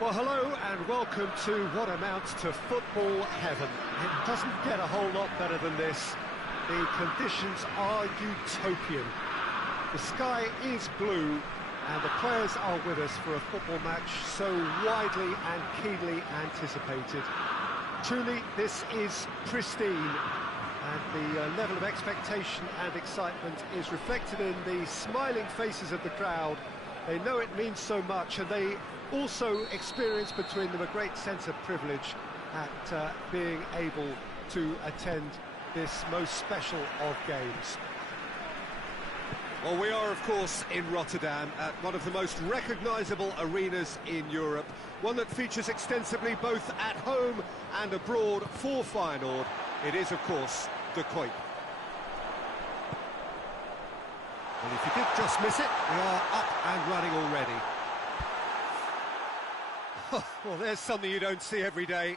Well, hello and welcome to what amounts to football heaven. It doesn't get a whole lot better than this. The conditions are utopian. The sky is blue and the players are with us for a football match so widely and keenly anticipated. Truly, this is pristine, and the level of expectation and excitement is reflected in the smiling faces of the crowd. They know it means so much, and they also experience between them a great sense of privilege at being able to attend this most special of games. Well, we are, of course, in Rotterdam, at one of the most recognisable arenas in Europe, one that features extensively both at home and abroad for Feyenoord. It is, of course, the Kuip. Well, if you did just miss it, we are up and running already. Well, there's something you don't see every day.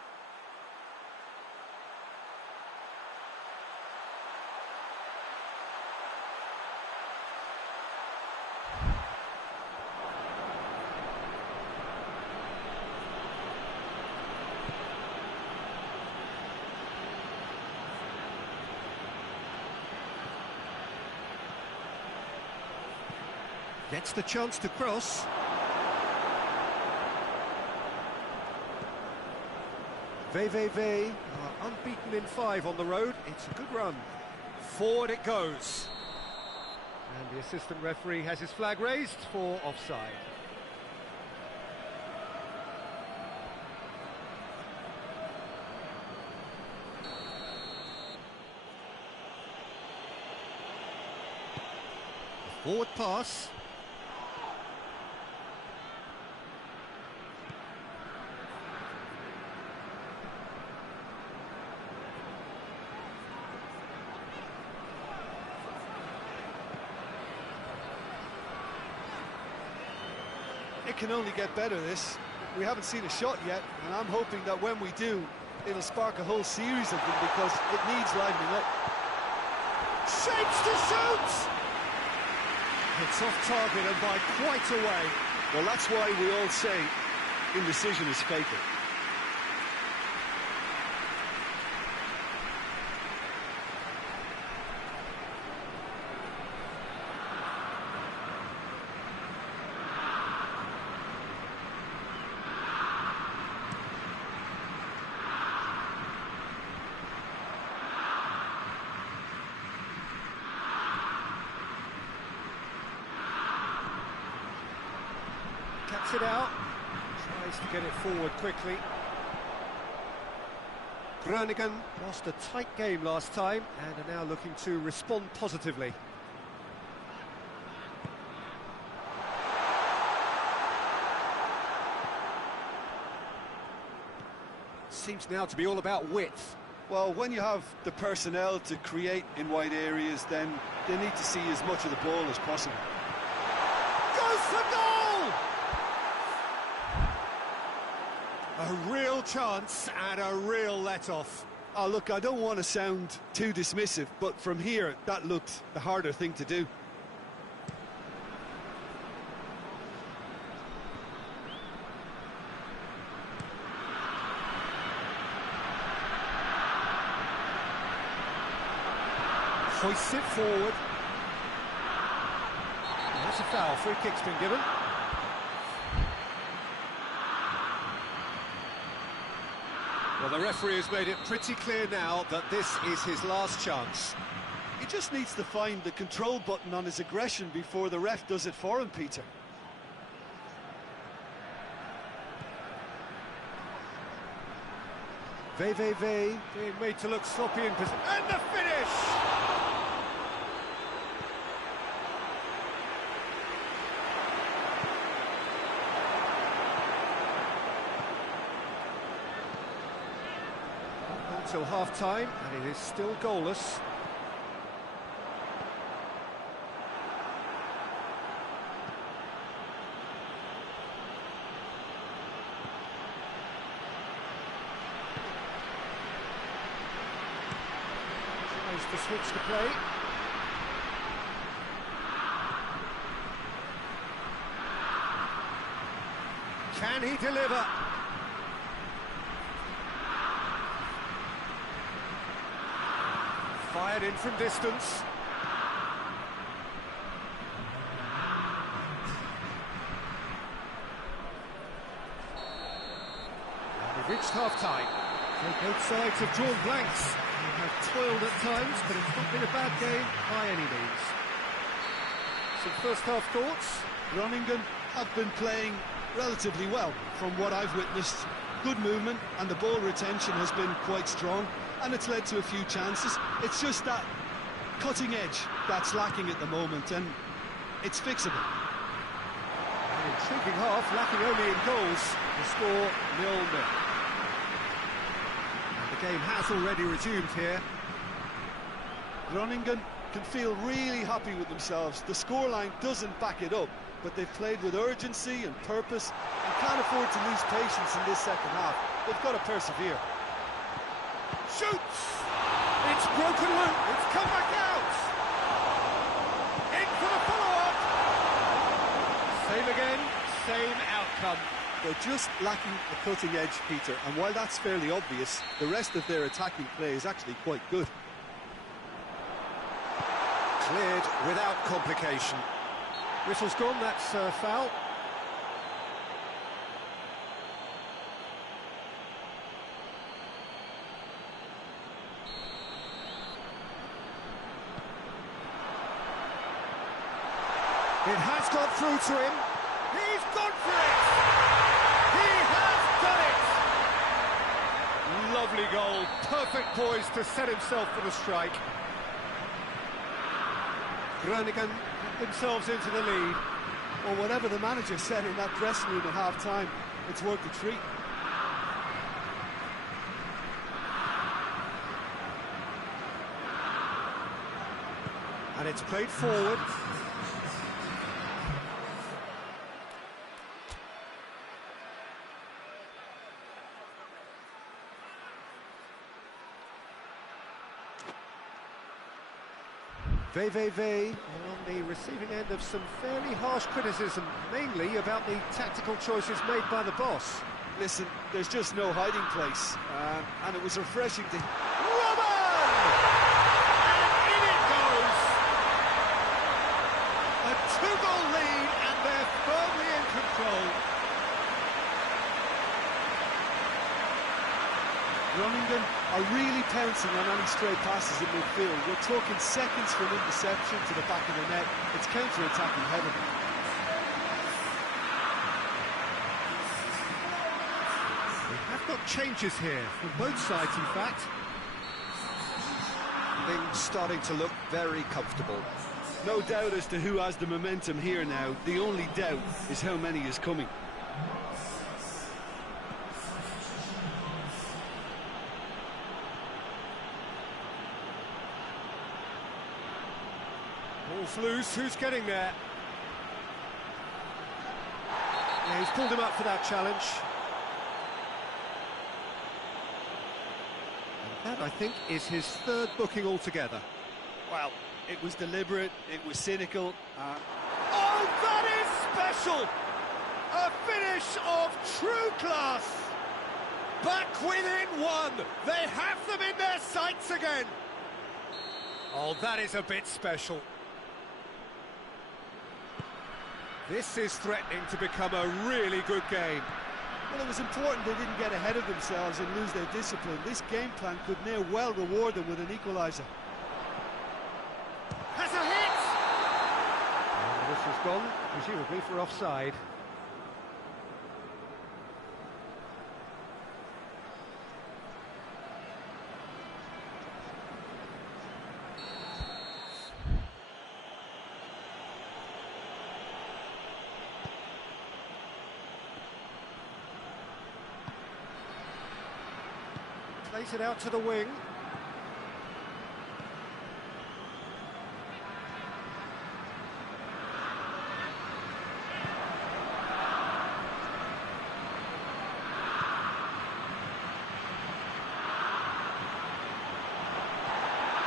Gets the chance to cross. VVV are unbeaten in 5 on the road. It's a good run. Forward it goes. And the assistant referee has his flag raised for offside. Forward pass. It can only get better, this. We haven't seen a shot yet, and I'm hoping that when we do, it'll spark a whole series of them because it needs livening up. Shapes to shoot! It's off target and by quite a way. Well, that's why we all say indecision is fatal. Cuts it out, tries to get it forward quickly. Groningen lost a tight game last time and are now looking to respond positively. Seems now to be all about width. Well, when you have the personnel to create in wide areas, then they need to see as much of the ball as possible. Goes for goal! A real chance and a real let-off. Oh, look, I don't want to sound too dismissive, but from here, that looked the harder thing to do. Hoists it forward. That's a foul. Free kick's been given. Well, the referee has made it pretty clear now that this is his last chance. He just needs to find the control button on his aggression before the ref does it for him, Peter. VVV being made to look sloppy in position. And the finish! Until half-time, and it is still goalless. Tries to switch the play. Can he deliver? Fired in from distance. And we've reached half-time. So both sides have drawn blanks. They have toiled at times, but it's not been a bad game by any means. Some first-half thoughts? Groningen have been playing relatively well from what I've witnessed. Good movement and the ball retention has been quite strong, and it's led to a few chances. It's just that cutting edge that's lacking at the moment, and it's fixable. An intriguing half, lacking only in goals. The score 0-0. And the game has already resumed here. Groningen can feel really happy with themselves. The scoreline doesn't back it up, but they've played with urgency and purpose and can't afford to lose patience in this second half. They've got to persevere. Shoots! It's broken loose. It's come back out. In for the follow-up. Same again, same outcome. They're just lacking the cutting edge, Peter, and while that's fairly obvious, the rest of their attacking play is actually quite good. Cleared without complication. Whistle's gone, that's foul. It has got through to him. He's gone for it! He has done it! Lovely goal. Perfect poise to set himself for the strike. Groningen themselves into the lead. Well, whatever the manager said in that dressing room at half-time, it's worth the treat. And it's played forward. VVV on the receiving end of some fairly harsh criticism, mainly about the tactical choices made by the boss. Listen, there's just no hiding place, and it was refreshing to... Robin! And in it goes! A two-goal lead, and they're firmly in control. Groningen are really pouncing on any stray passes in midfield. We're talking seconds from interception to the back of the net. It's counter-attacking heaven. We have got changes here from both sides, in fact. Things starting to look very comfortable. No doubt as to who has the momentum here now. The only doubt is how many is coming. Ball's loose, who's getting there? Yeah, he's pulled him up for that challenge. And that, I think, is his third booking altogether. Well, it was deliberate, it was cynical. Oh, that is special! A finish of true class! Back within one! They have them in their sights again! Oh, that is a bit special. This is threatening to become a really good game. Well, it was important they didn't get ahead of themselves and lose their discipline. This game plan could near well reward them with an equaliser. Has a hit! And this has gone, presumably for offside. Plays it out to the wing.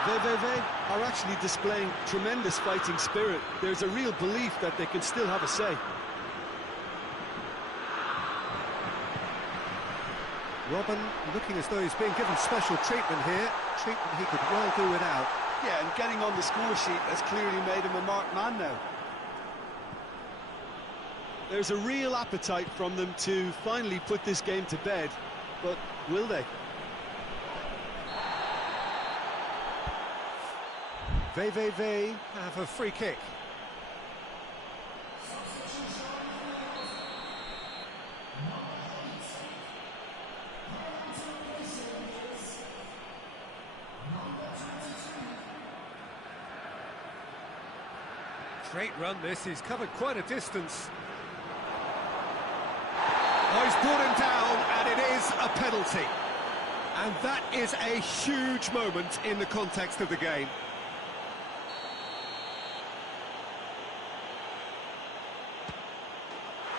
VVV are actually displaying tremendous fighting spirit. There's a real belief that they can still have a say. Robin looking as though he's being given special treatment here, treatment he could well do without. Yeah, and getting on the score sheet has clearly made him a marked man now. There's a real appetite from them to finally put this game to bed, but will they? They have a free kick. Great run this, he's covered quite a distance. Oh, he's brought him down, and it is a penalty. And that is a huge moment in the context of the game.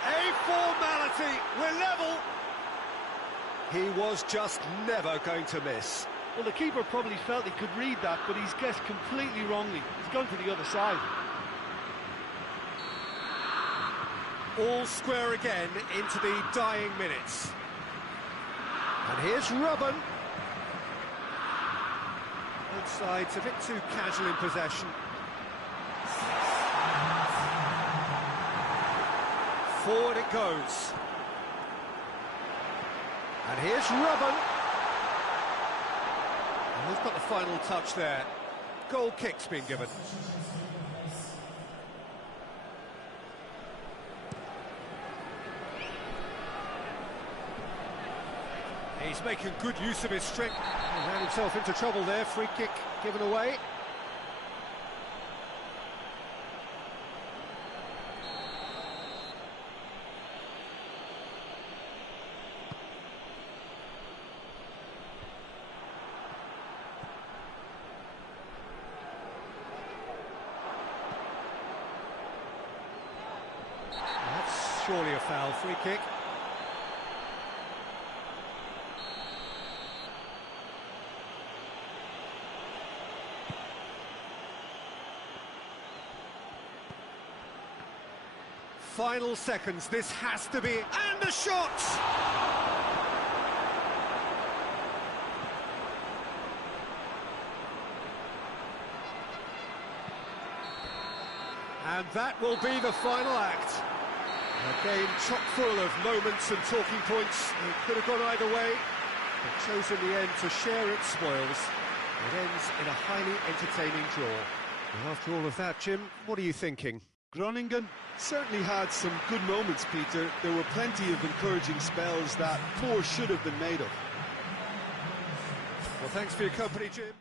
A formality, we're level. He was just never going to miss. Well, the keeper probably felt he could read that, but he's guessed completely wrongly. He's gone to the other side. All square again into the dying minutes. And here's Robin. Both sides a bit too casual in possession. Forward it goes. And here's Robin. And who's got the final touch there? Goal kick's been given. He's making good use of his strength. He ran himself into trouble there. Free kick given away. That's surely a foul. Free kick. Final seconds, this has to be, and the shot! And that will be the final act. A game chock full of moments and talking points. It could have gone either way, but chose in the end to share its spoils. It ends in a highly entertaining draw. And after all of that, Jim, what are you thinking? Groningen certainly had some good moments, Peter. There were plenty of encouraging spells that more should have been made of. Well, thanks for your company, Jim.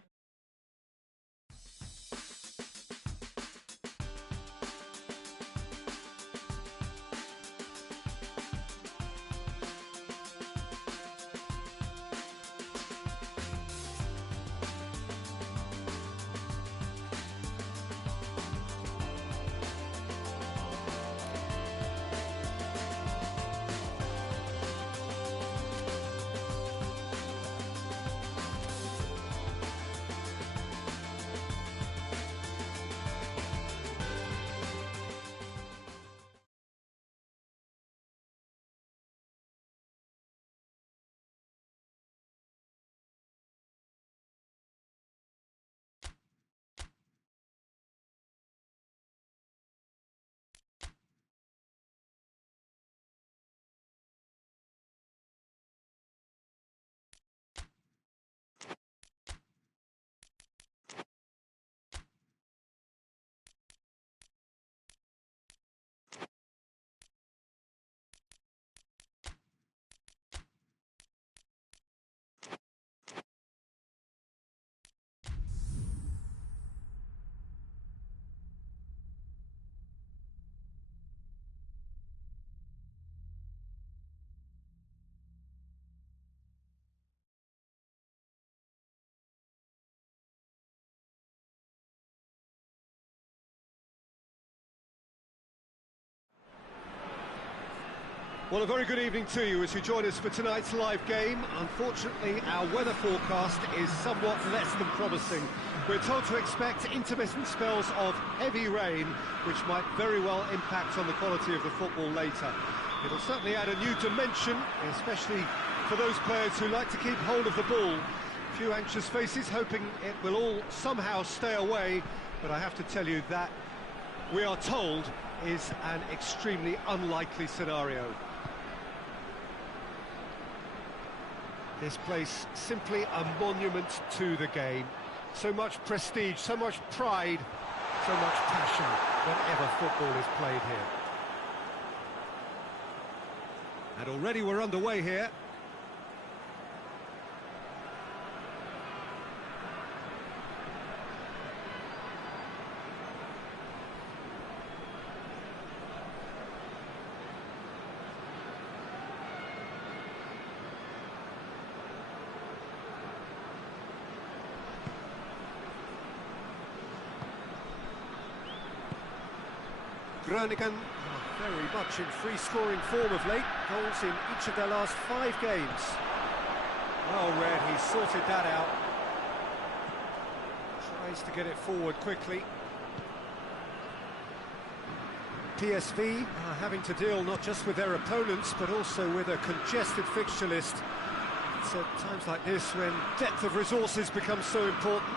Well, a very good evening to you as you join us for tonight's live game. Unfortunately, our weather forecast is somewhat less than promising. We're told to expect intermittent spells of heavy rain, which might very well impact on the quality of the football later. It'll certainly add a new dimension, especially for those players who like to keep hold of the ball. A few anxious faces hoping it will all somehow stay away, but I have to tell you that we are told is an extremely unlikely scenario. This place simply a monument to the game. So much prestige, so much pride, so much passion whenever football is played here. And already we're underway here. Groningen very much in free-scoring form of late, goals in each of their last 5 games. Well read, he sorted that out. Tries to get it forward quickly. PSV are having to deal not just with their opponents, but also with a congested fixture list. It's at times like this when depth of resources becomes so important.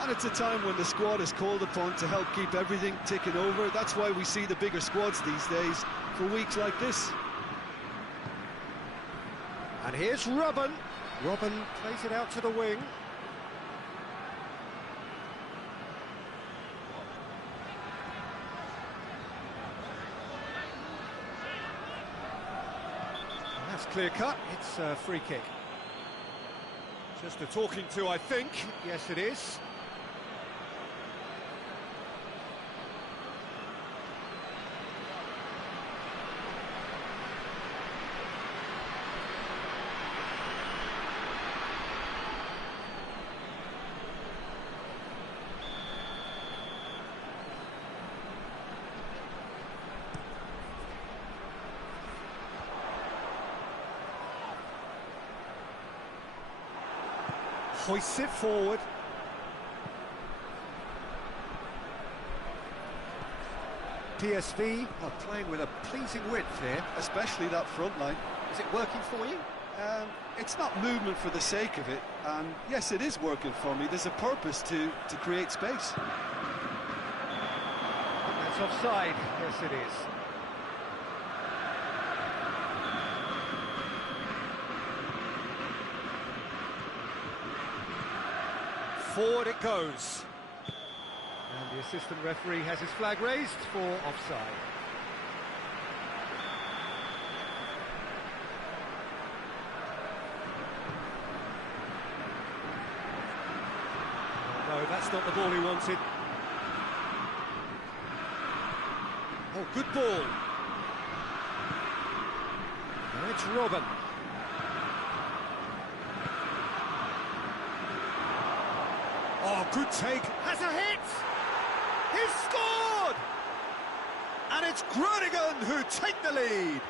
And it's a time when the squad is called upon to help keep everything ticking over. That's why we see the bigger squads these days for weeks like this. And here's Robben. Robben plays it out to the wing. And that's clear cut. It's a free kick. Just a talking to, I think. Yes, it is. Hoists it forward. PSV are playing with a pleasing width here. Especially that front line. Is it working for you? It's not movement for the sake of it, and yes, it is working for me. There's a purpose to create space. That's offside. Yes, it is. Forward it goes. And the assistant referee has his flag raised for offside. Oh, no, that's not the ball he wanted. Oh, good ball. And it's Robben. Oh, good take. Has a hit! He's scored! And it's Groningen who take the lead.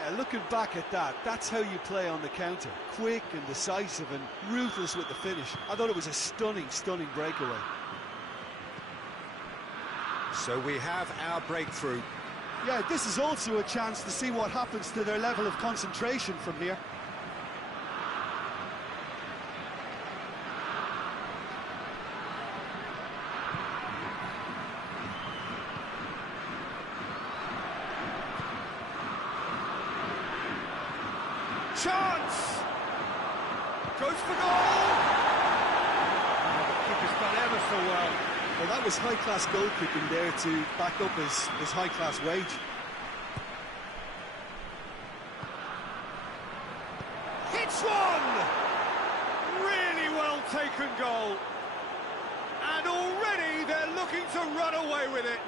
Yeah, looking back at that, that's how you play on the counter. Quick and decisive and ruthless with the finish. I thought it was a stunning, stunning breakaway. So we have our breakthrough. Yeah, this is also a chance to see what happens to their level of concentration from here. Chance! Goes for goal! Oh, the keeper's done ever so well. Well, that was high-class goalkeeping there to back up his high-class wage. Hits one! Really well taken goal. And already they're looking to run away with it.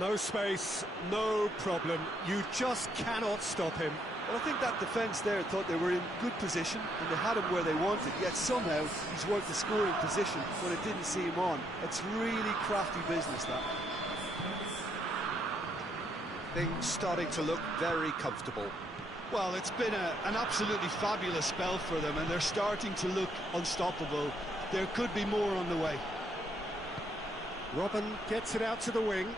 No space, no problem. You just cannot stop him. Well, I think that defence there thought they were in good position and they had him where they wanted, yet somehow he's worked the scoring position when it didn't see him on. It's really crafty business, that. Things starting to look very comfortable. Well, it's been an absolutely fabulous spell for them and they're starting to look unstoppable. There could be more on the way. Robben gets it out to the wing.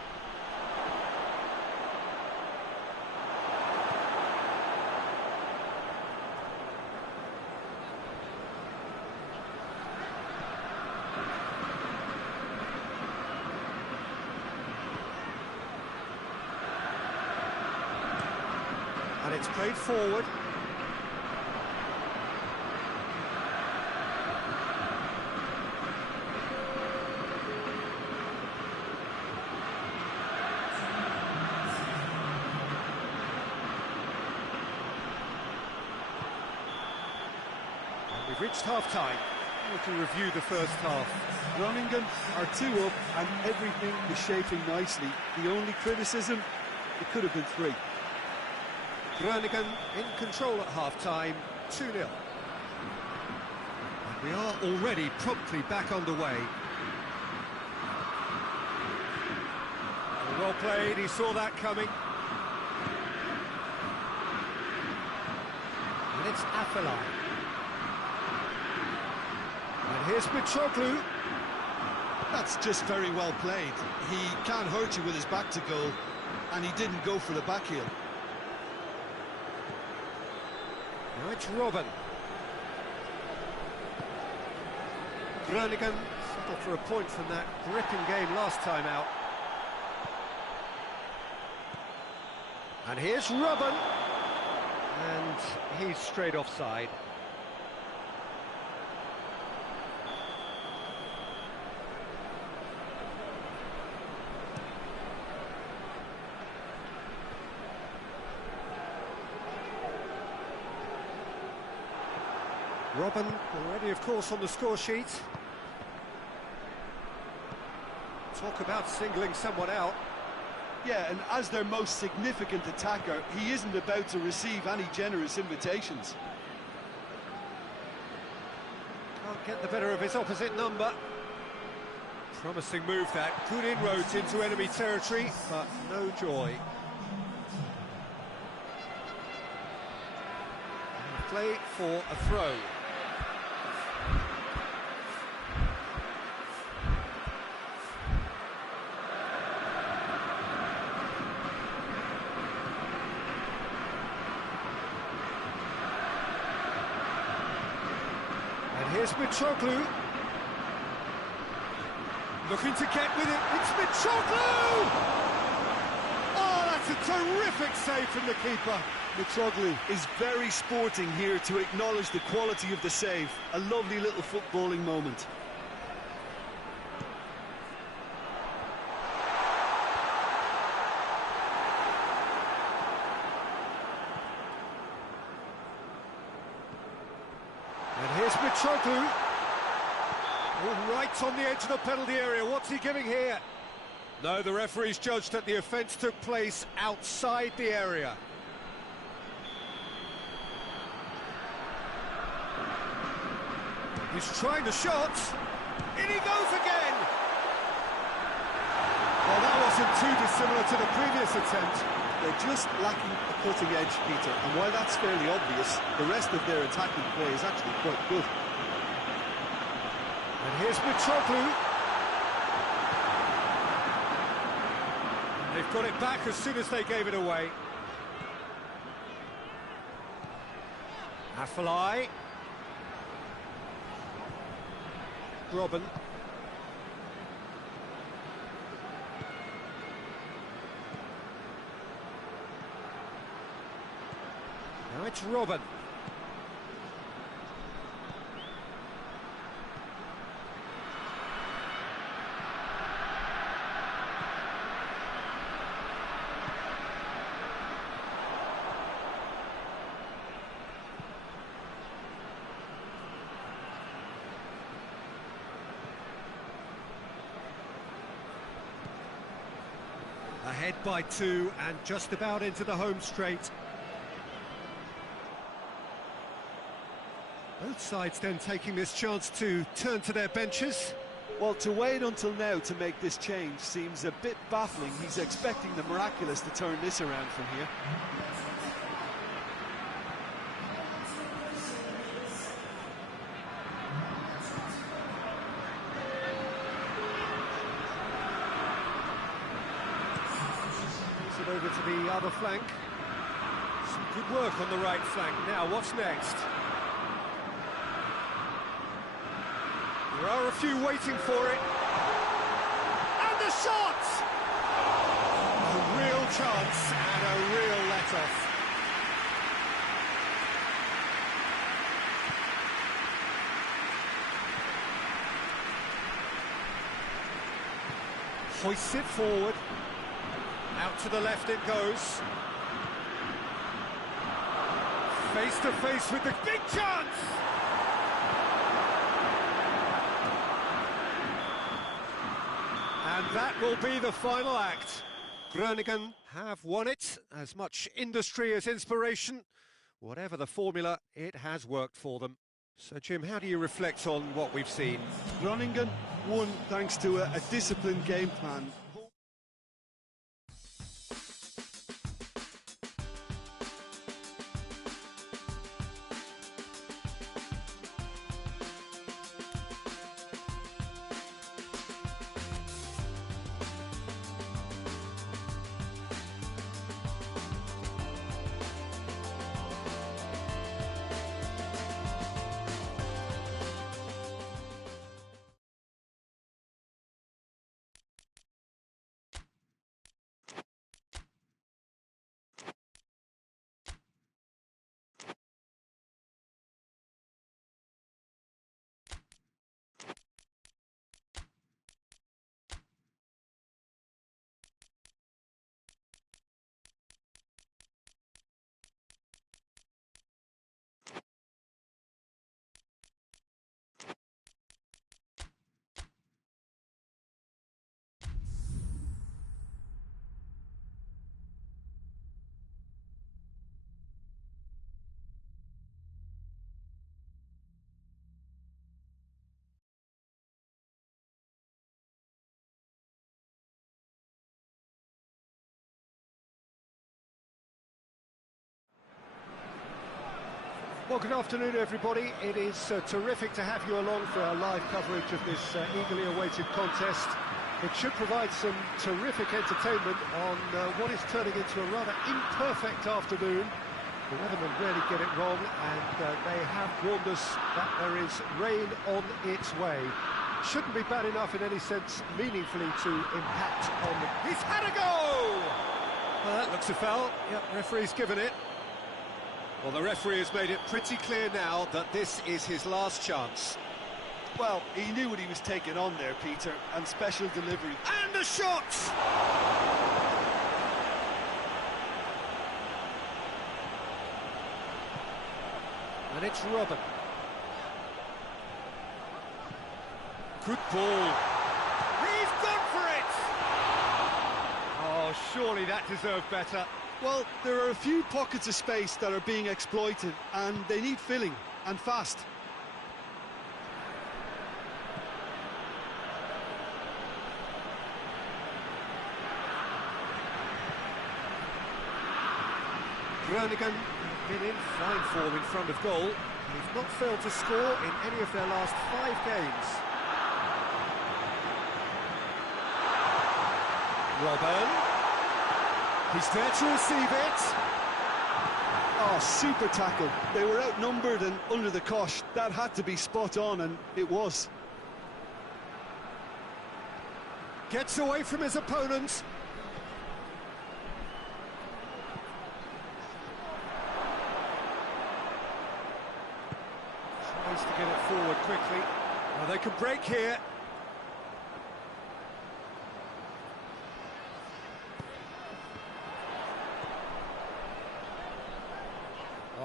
And it's played forward. We've reached half-time. We can review the first half. Groningen are 2 up and everything is shaping nicely. The only criticism, it could have been 3. Groningen in control at half-time, 2-0. And we are already promptly back underway. Well played, he saw that coming. And it's Afellay. And here's Mitroglou. That's just very well played. He can't hurt you with his back to goal, and he didn't go for the back heel. Now it's Robben. Groningen settled for a point from that gripping game last time out. And here's Robben. And he's straight offside. Robben already, of course, on the score sheet. Talk about singling someone out. Yeah, and as their most significant attacker, he isn't about to receive any generous invitations. Can't get the better of his opposite number. Promising move that. Good inroads into enemy territory, but no joy. And a play for a throw. Here's Mitroglou. Looking to get with it. It's Mitroglou! Oh, that's a terrific save from the keeper. Mitroglou is very sporting here to acknowledge the quality of the save. A lovely little footballing moment. Here's Mitroglou. Oh, right on the edge of the penalty area. What's he giving here? No, the referee's judged that the offence took place outside the area. He's trying the shot. In he goes again. Well, that wasn't too dissimilar to the previous attempt. They're just lacking a cutting edge, Peter, and while that's fairly obvious, the rest of their attacking play is actually quite good. And here's Mitroglou. They've got it back as soon as they gave it away. Afellay. Robben. Now it's Robben. Ahead by 2 and just about into the home straight. Both sides then taking this chance to turn to their benches. Well, to wait until now to make this change seems a bit baffling. He's expecting the miraculous to turn this around from here. It over to the other flank. Some good work on the right flank. Now, what's next? There are a few waiting for it. And the shot! A real chance and a real let-off. Hoists it forward. Out to the left it goes. Face to face with the big chance! And that will be the final act. Groningen have won it. As much industry as inspiration. Whatever the formula, it has worked for them. So, Jim, how do you reflect on what we've seen? Groningen won thanks to a disciplined game plan. Well, good afternoon, everybody. It is terrific to have you along for our live coverage of this eagerly awaited contest. It should provide some terrific entertainment on what is turning into a rather imperfect afternoon. The weathermen rarely get it wrong, and they have warned us that there is rain on its way. Shouldn't be bad enough in any sense meaningfully to impact on the... He's had a go! Well, that looks a foul. Yep, referee's given it. Well, the referee has made it pretty clear now that this is his last chance. Well, he knew what he was taking on there, Peter, and special delivery. And a shot! And it's Robin. Good ball. He's gone for it! Oh, surely that deserved better. Well, there are a few pockets of space that are being exploited, and they need filling, and fast. Groningen have been in fine form in front of goal. They've not failed to score in any of their last 5 games. Robin. He's there to receive it. Oh, super tackle. They were outnumbered and under the cosh. That had to be spot on, and it was. Gets away from his opponent. Tries to get it forward quickly. Well, they can break here.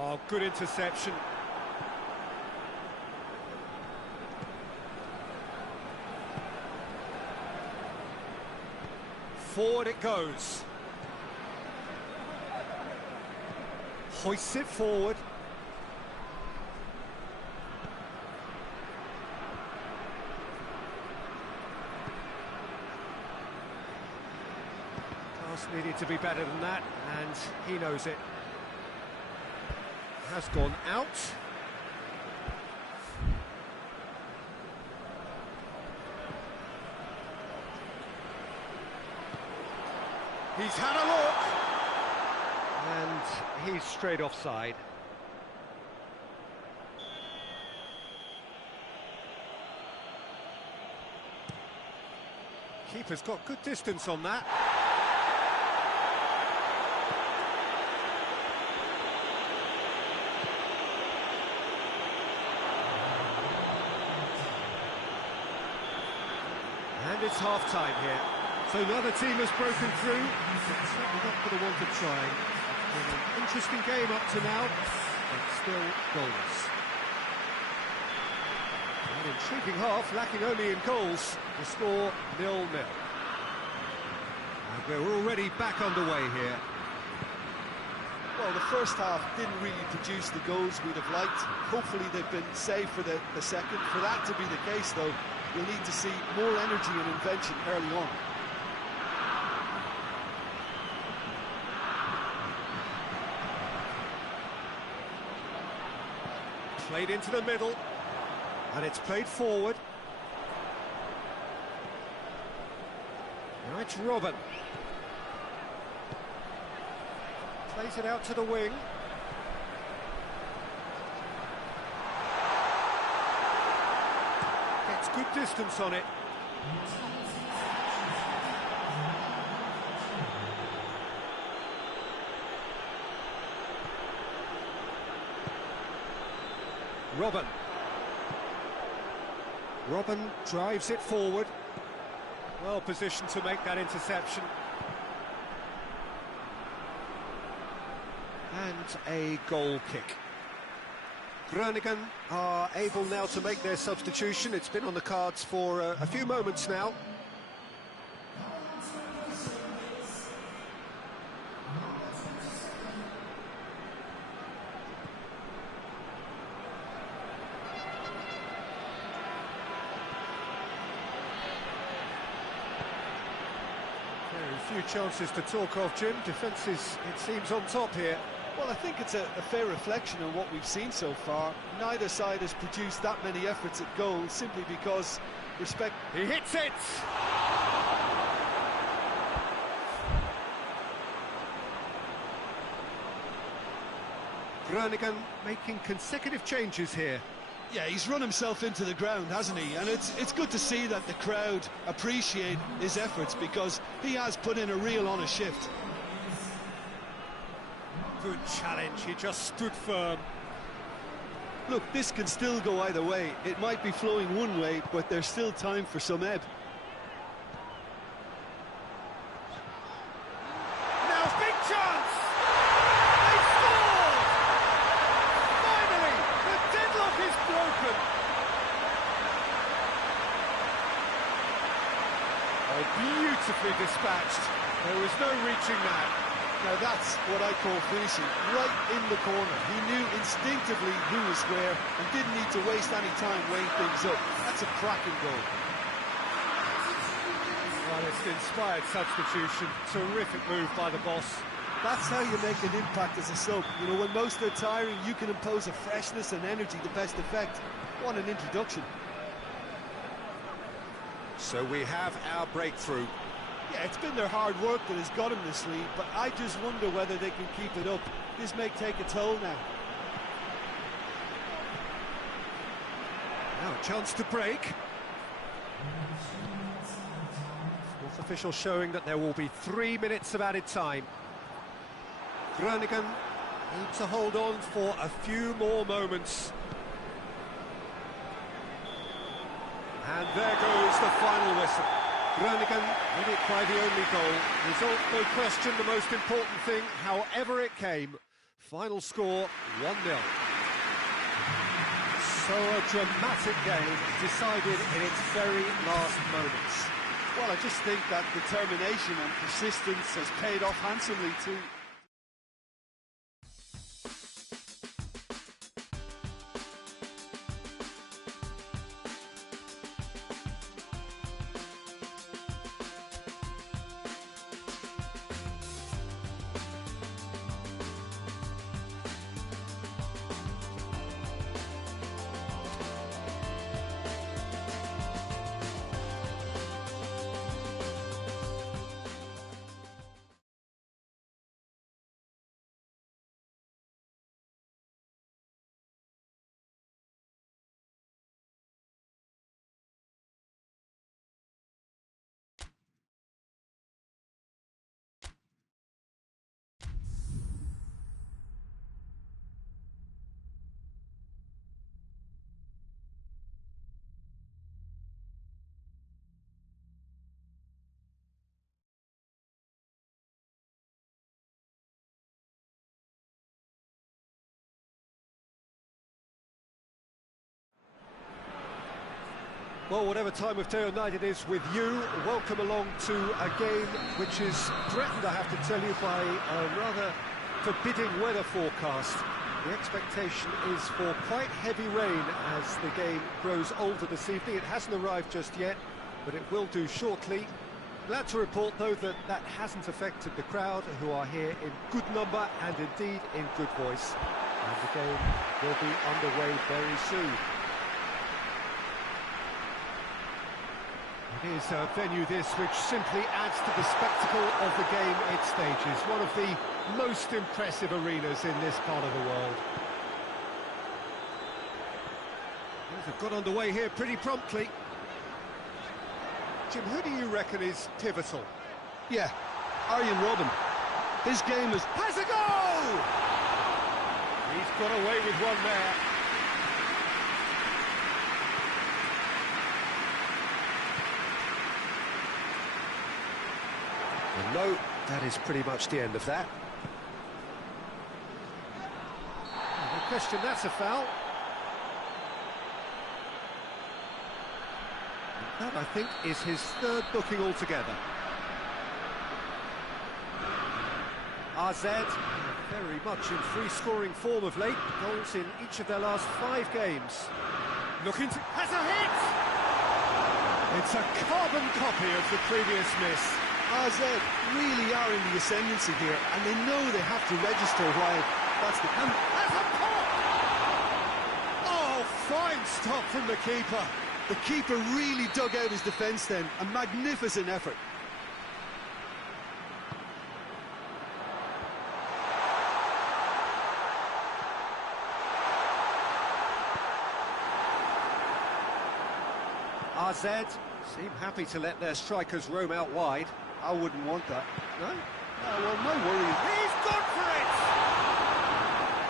Oh, good interception. Forward it goes. Hoists it forward. Pass needed to be better than that, and he knows it. Has gone out. He's had a look. And he's straight offside. Keeper's got good distance on that. And it's half-time here. So neither team has broken through, but certainly not for the want of trying. Been an interesting game up to now, but still goalless. An intriguing half, lacking only in goals. The score 0-0. And we're already back underway here. Well, the first half didn't really produce the goals we'd have liked. Hopefully they've been saved for the second. For that to be the case, though, you'll need to see more energy and invention early on. Played into the middle, and it's played forward. Now it's Robin. Plays it out to the wing. Gets good distance on it. Robin. Robin drives it forward. Well positioned to make that interception. And a goal kick. Groningen are able now to make their substitution. It's been on the cards for a few moments now. Very few chances to talk of, Jim. Defence is, it seems, on top here. Well, I think it's a fair reflection on what we've seen so far. Neither side has produced that many efforts at goal simply because respect... He hits it! Groningen making consecutive changes here. Yeah, he's run himself into the ground, hasn't he? And it's good to see that the crowd appreciate his efforts because he has put in a real honest shift. Good challenge, he just stood firm. Look, this can still go either way. It might be flowing one way, but there's still time for some ebb. Now, big chance! They scored! Finally, the deadlock is broken. Oh, beautifully dispatched. There was no reaching that. Now that's what I call finishing, right in the corner. He knew instinctively who was where and didn't need to waste any time weighing things up. That's a cracking goal. Well, it's an inspired substitution. Terrific move by the boss. That's how you make an impact as a sub. You know, when most are tiring, you can impose a freshness and energy to best effect. What an introduction. So we have our breakthrough. Yeah, it's been their hard work that has got them this lead, but I just wonder whether they can keep it up. This may take a toll now. Now a chance to break. Fourth official showing that there will be 3 minutes of added time. Groningen need to hold on for a few more moments. And there goes the final whistle. Groningen win it by the only goal. Result, no question, the most important thing, however it came. Final score, 1-0. So a dramatic game, decided in its very last moments. Well, I just think that determination and persistence has paid off handsomely too. Well, whatever time of day or night it is with you, welcome along to a game which is threatened, I have to tell you, by a rather forbidding weather forecast. The expectation is for quite heavy rain as the game grows older this evening. It hasn't arrived just yet, but it will do shortly. Glad to report, though, that that hasn't affected the crowd, who are here in good number and indeed in good voice. And the game will be underway very soon. It is a venue this which simply adds to the spectacle of the game it stages. One of the most impressive arenas in this part of the world. Things have got underway here pretty promptly. Jim, who do you reckon is pivotal? Yeah, Arjen Robben. His game is... Has a goal! He's got away with one there. And no, that is pretty much the end of that. No question, that's a foul. That, I think, is his third booking altogether. AZ, very much in free-scoring form of late. Goals in each of their last 5 games. Looking to... has a hit! It's a carbon copy of the previous miss. AZ really are in the ascendancy here, and they know they have to register while that's the... And has a pop! Oh, fine stop from the keeper. The keeper really dug out his defence then. A magnificent effort. AZ seem happy to let their strikers roam out wide. I wouldn't want that. No? Well, my worry is... He's gone for it!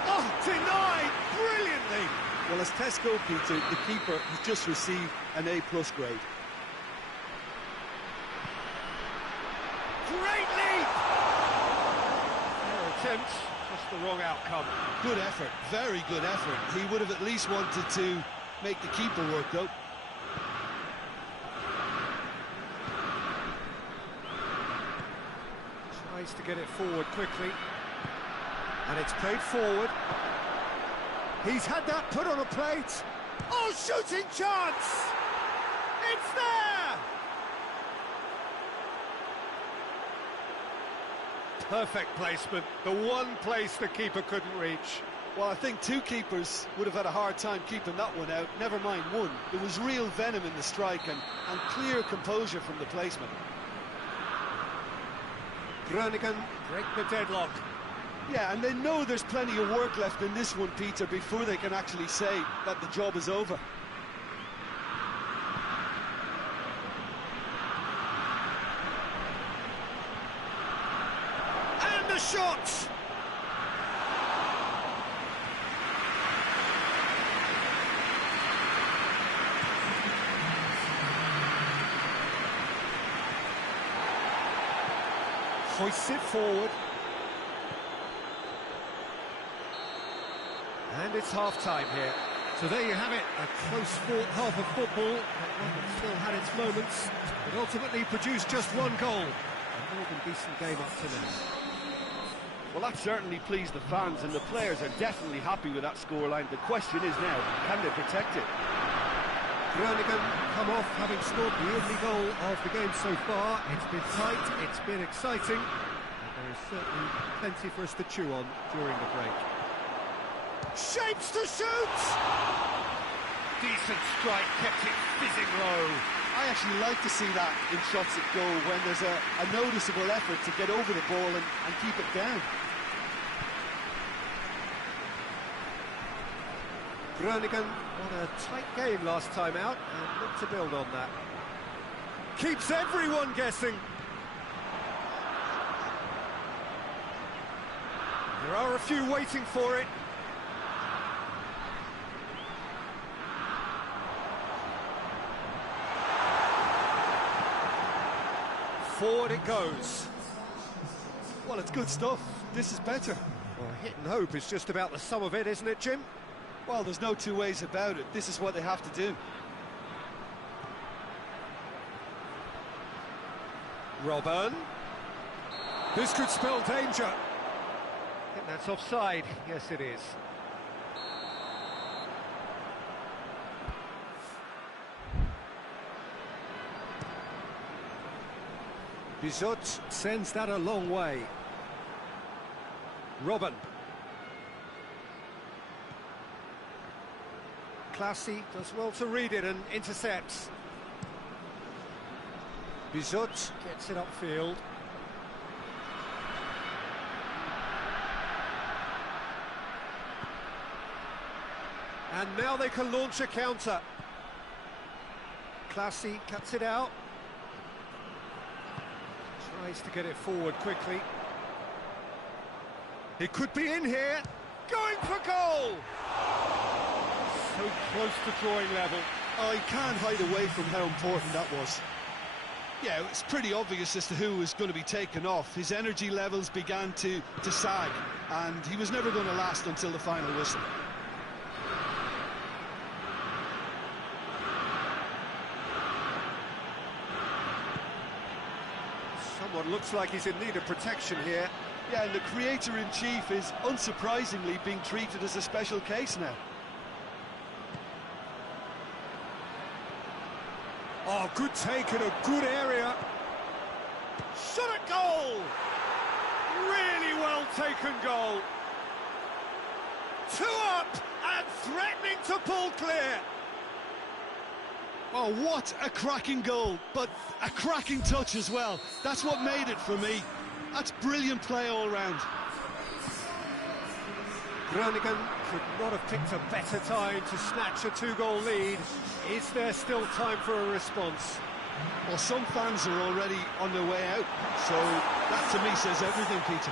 Oh, denied brilliantly! Well, as Tesco, Peter, the keeper has just received an A+ grade. Great lead! Fair attempt, just the wrong outcome. Good effort, very good effort. He would have at least wanted to make the keeper work, though. Tries to get it forward quickly. And it's played forward. He's had that put on a plate. Oh, shooting chance! It's there! Perfect placement. The one place the keeper couldn't reach. Well, I think 2 keepers would have had a hard time keeping that one out, never mind 1. There was real venom in the strike and clear composure from the placement. Groningen break the deadlock. Yeah, and they know there's plenty of work left in this one, Peter, before they can actually say that the job is over. And the shot! Hoists it forward. And it's half-time here. So there you have it, a close-fought half of football, but one that still had its moments, but ultimately produced just 1 goal. A more than decent game up to now. Well, that certainly pleased the fans, and the players are definitely happy with that scoreline. The question is now, can they protect it? Groningen come off having scored the only goal of the game so far. It's been tight, it's been exciting, and there is certainly plenty for us to chew on during the break. Shapes to shoot! Decent strike, kept it fizzing low. I actually like to see that in shots at goal, when there's a noticeable effort to get over the ball and keep it down. Groningen won a tight game last time out and look to build on that. Keeps everyone guessing. There are a few waiting for it. Forward it goes. Well, it's good stuff. This is better. Well, hit and hope is just about the sum of it, isn't it, Jim? Well, there's no 2 ways about it. This is what they have to do. Robben. This could spell danger. I think that's offside. Yes, it is. Bizot sends that a long way. Robben. Classy does well to read it and intercepts. Bizot Gets it upfield. and now they can launch a counter. Classy cuts it out. Tries to get it forward quickly. He could be in here. Going for goal! So close to drawing level. Oh, he can't hide away from how important that was. Yeah, it's pretty obvious as to who was going to be taken off. His energy levels began to sag, and he was never going to last until the final whistle. Someone looks like he's in need of protection here. Yeah, and the creator-in-chief is unsurprisingly being treated as a special case now. Oh, good take in a good area. Shot at goal! Really well taken goal. 2 up and threatening to pull clear. Oh, what a cracking goal, but a cracking touch as well. That's what made it for me. That's brilliant play all round. Groningen could not have picked a better time to snatch a 2-goal lead. Is there still time for a response? Well, some fans are already on their way out, so that to me says everything, Peter.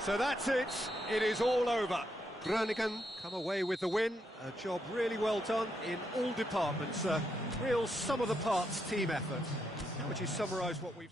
So that's it. It is all over. Groningen come away with the win. A job really well done in all departments. A real sum-of-the-parts team effort. How would you summarise what we've...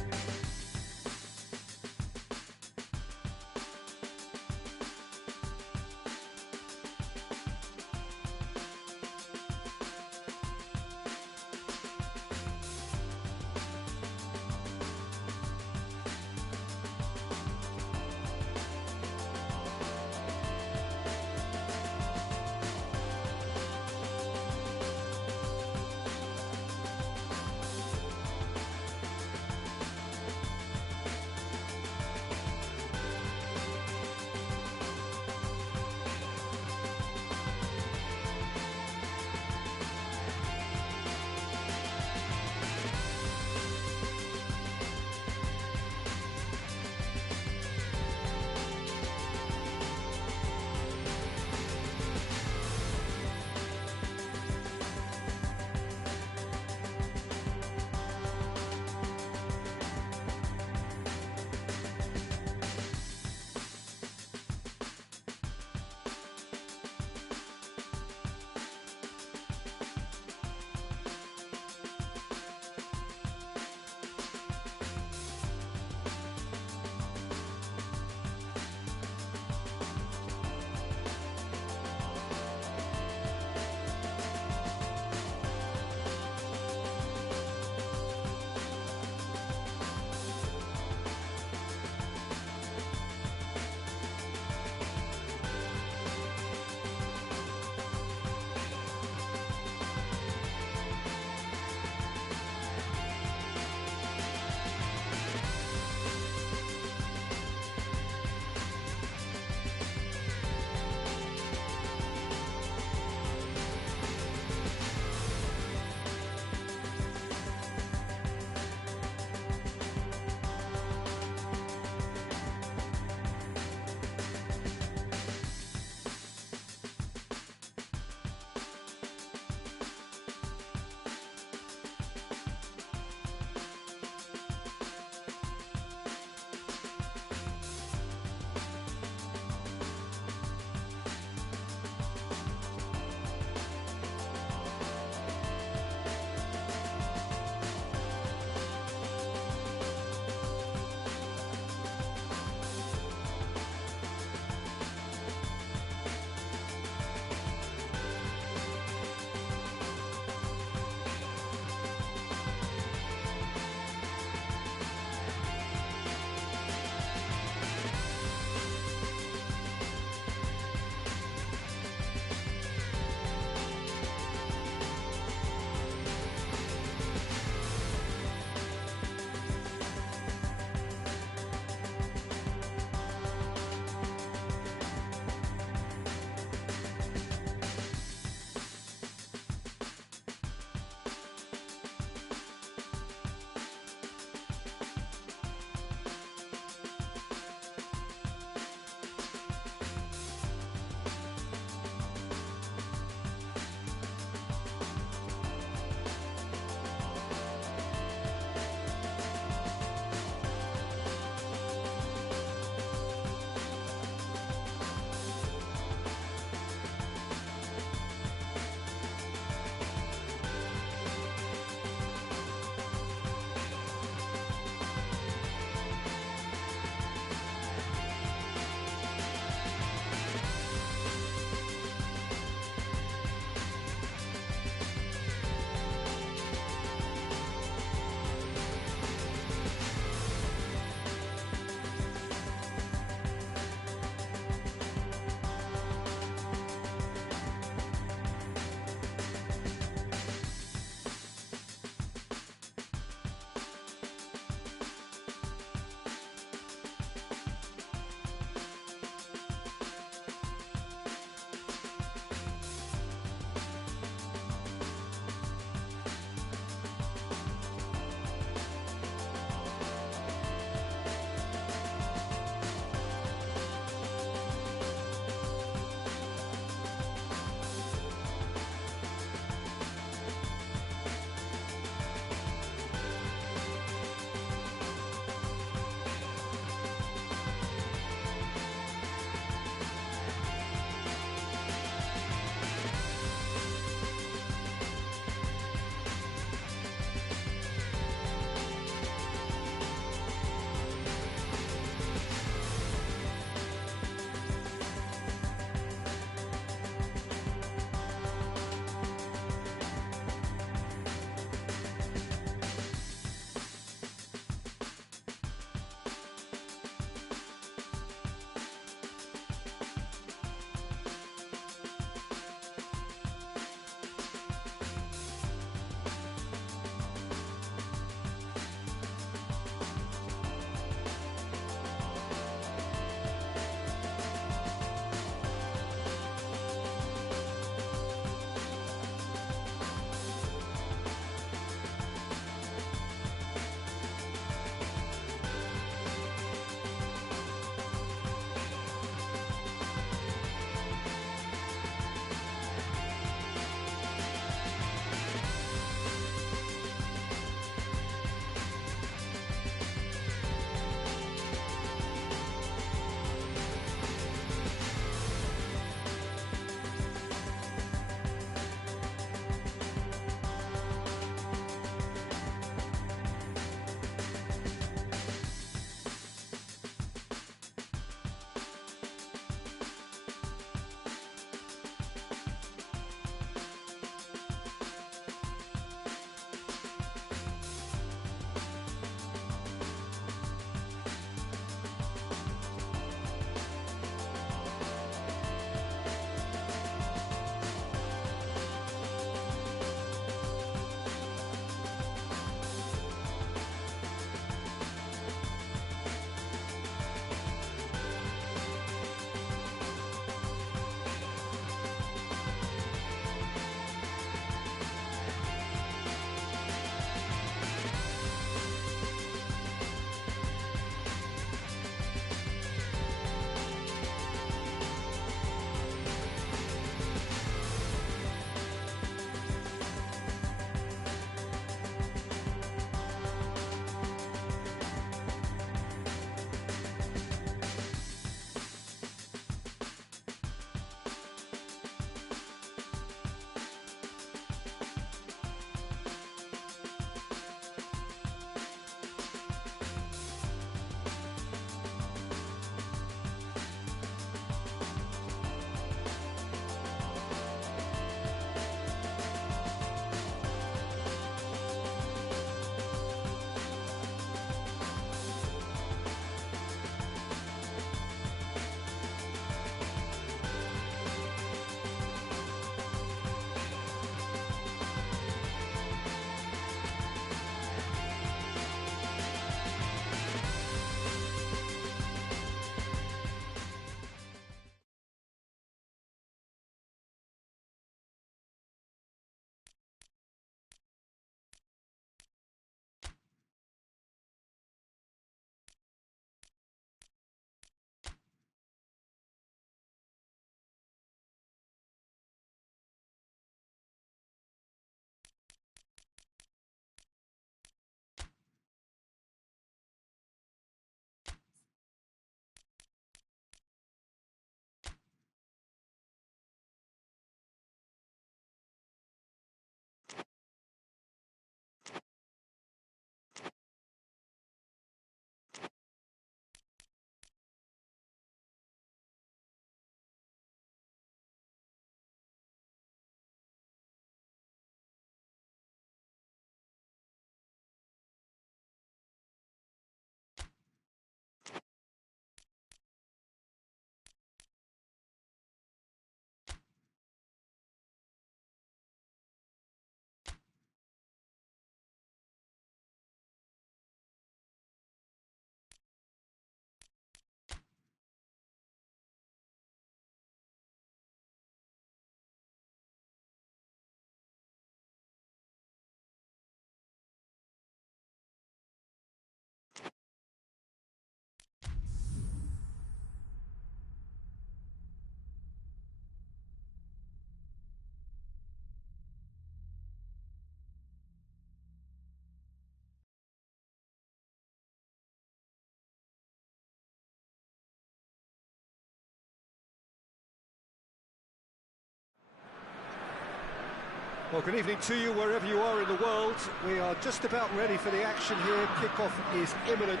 Well, good evening to you wherever you are in the world. We are just about ready for the action here. Kickoff is imminent.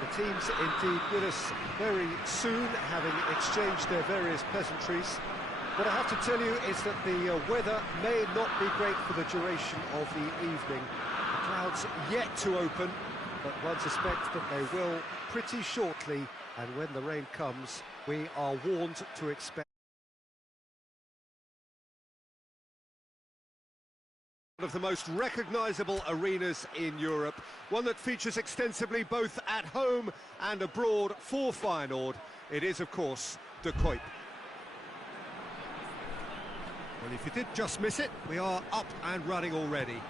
The teams indeed with us very soon, having exchanged their various pleasantries. What I have to tell you is that the weather may not be great for the duration of the evening. The clouds yet to open, but one suspects that they will pretty shortly, and when the rain comes, we are warned to expect one of the most recognisable arenas in Europe, one that features extensively both at home and abroad for Feyenoord. It is, of course, De Kuip. Well, if you did just miss it, we are up and running already.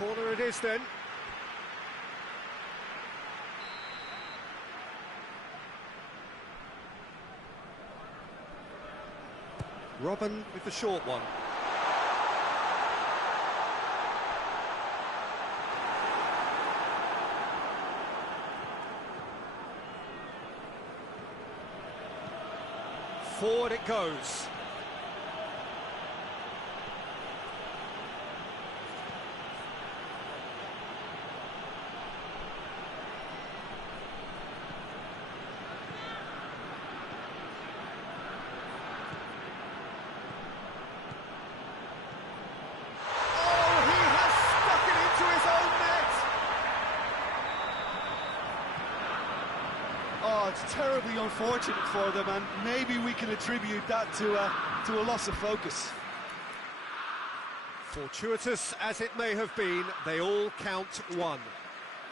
Corner it is then. Robin with the short one. Forward it goes. It's terribly unfortunate for them, and maybe we can attribute that to a loss of focus. Fortuitous as it may have been, they all count one.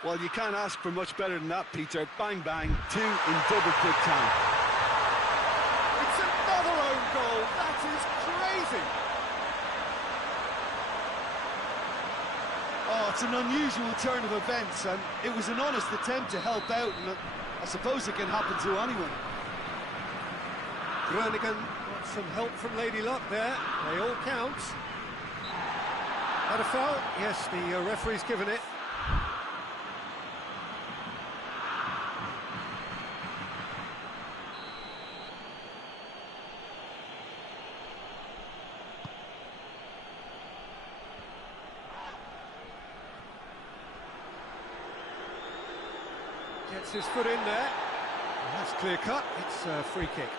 Well, you can't ask for much better than that, Peter. Bang, bang, two in double quick time. It's another own goal. That is crazy. Oh, it's an unusual turn of events, and it was an honest attempt to help out, and I suppose it can happen to anyone. Groningen got some help from Lady Luck there. They all count. Had a foul? Yes, the referee's given it. Gets his foot in there. That's clear cut. It's a free kick.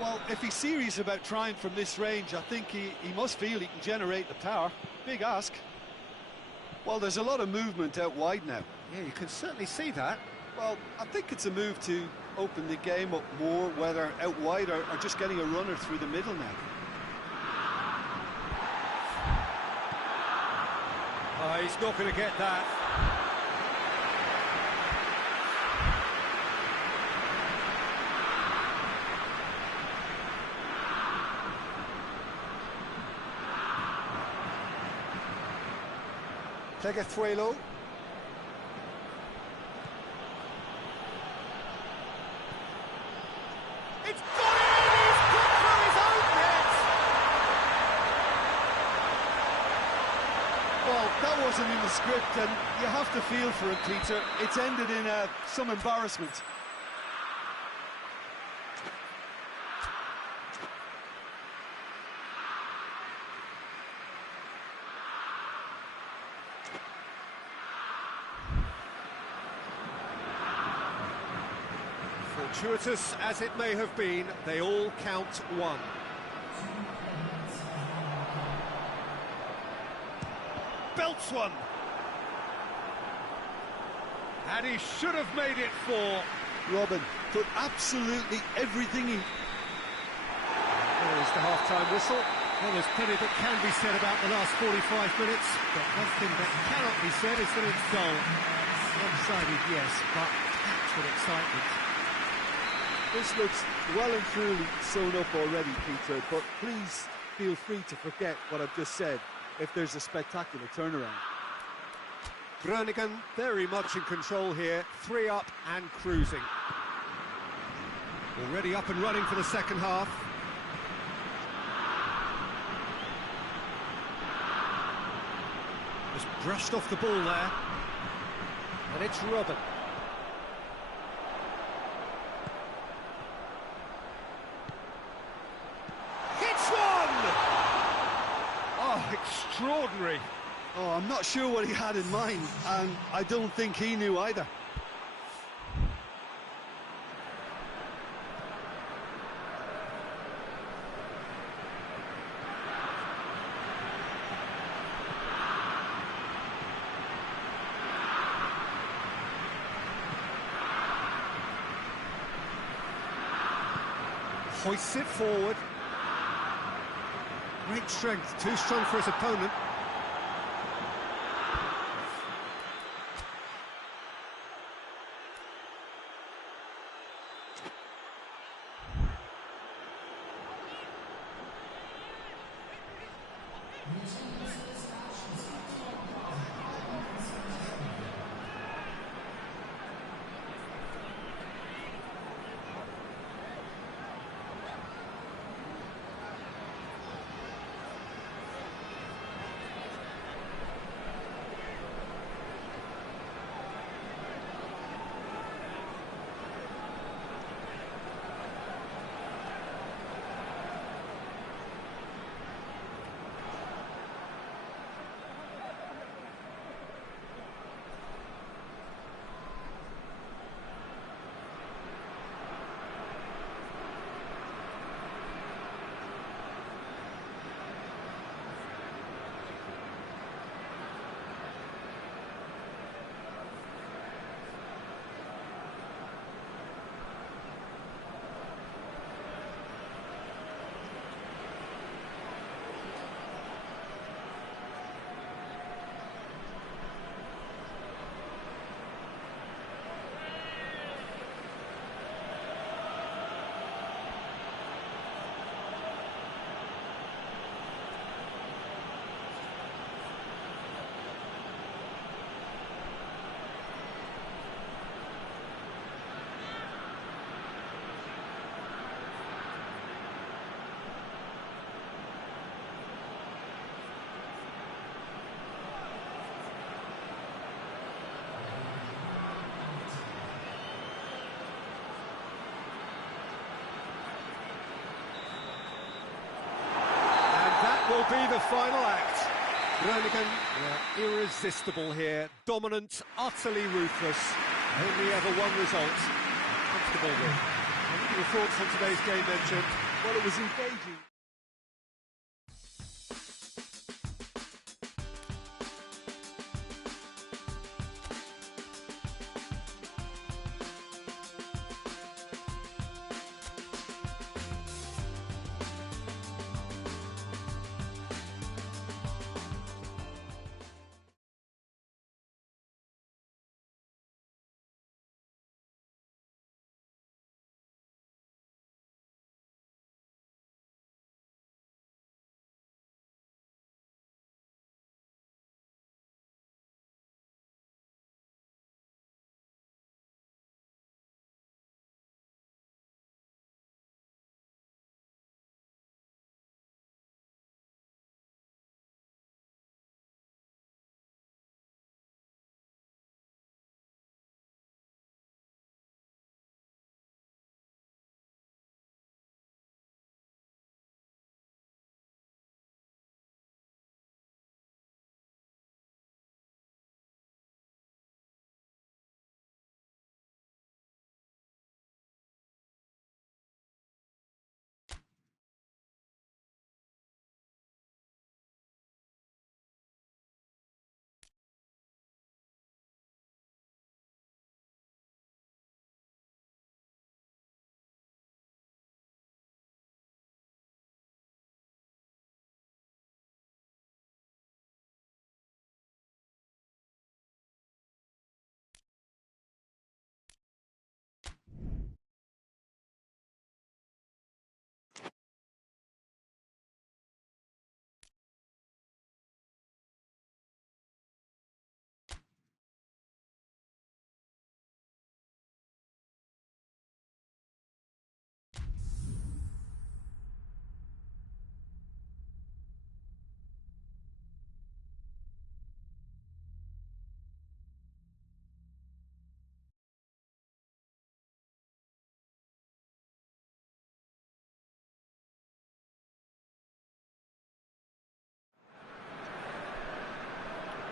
Well, if he's serious about trying from this range, I think he must feel he can generate the power. Big ask. Well, there's a lot of movement out wide now. Yeah, you can certainly see that. Well, I think it's a move to open the game up more, whether out wide or just getting a runner through the middle now. Oh, he's not going to get that. Tegefuelo. It's gone in! He's put through his own net! Well, that wasn't in the script, and you have to feel for it, Peter. It's ended in some embarrassment. Fortuitous as it may have been, they all count one. Belts one. And he should have made it four. Robin put absolutely everything he... is the half-time whistle. Well, there's plenty that can be said about the last 45 minutes, but one thing that cannot be said is that it's dull. One-sided, yes, but packed with excitement. This looks well and truly sewn up already, Peter, but please feel free to forget what I've just said if there's a spectacular turnaround. Groningen very much in control here, 3 up and cruising. Already up and running for the second half. Just brushed off the ball there. And it's Robin. Hits one! Oh, extraordinary. Oh, I'm not sure what he had in mind, and I don't think he knew either. Hoists it forward. Great strength, too strong for his opponent. Will be the final act. Groningen were irresistible here, dominant, utterly ruthless. Only ever one result, comfortable win. What are your thoughts on today's game then, Jim? Well, it was engaging.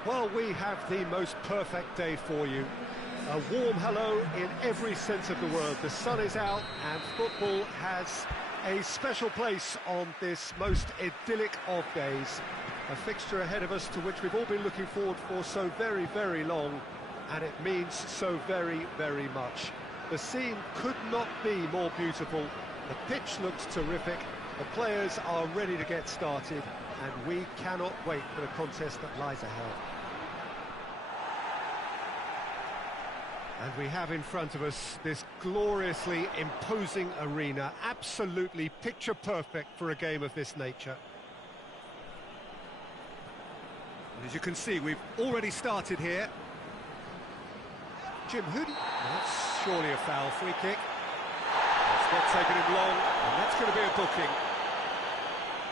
Well, we have the most perfect day for you. A warm hello in every sense of the word. The sun is out and football has a special place on this most idyllic of days. A fixture ahead of us to which we've all been looking forward for so very, very long, and it means so very, very much. The scene could not be more beautiful. The pitch looks terrific. The players are ready to get started, and we cannot wait for the contest that lies ahead. And we have in front of us this gloriously imposing arena, absolutely picture perfect for a game of this nature. And as you can see, we've already started here. Jim, who do you... That's surely a foul. Free kick. It's not taken him long, and that's going to be a booking.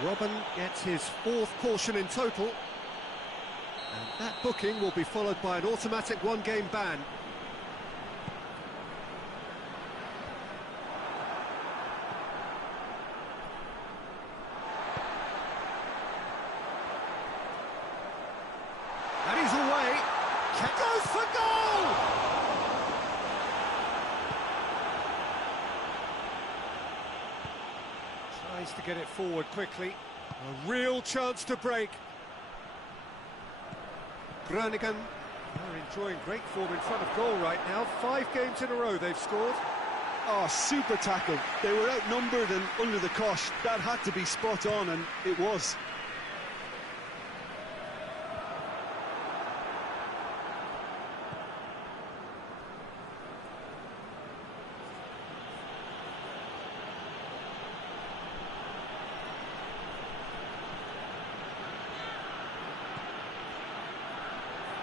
Robin gets his fourth caution in total, and that booking will be followed by an automatic one-game ban. And he's away. Goes for goal! Tries to get it forward quickly. A real chance to break. Groningen are enjoying great form in front of goal right now. 5 games in a row they've scored. Oh, super tackle. They were outnumbered and under the cosh. That had to be spot on, and it was.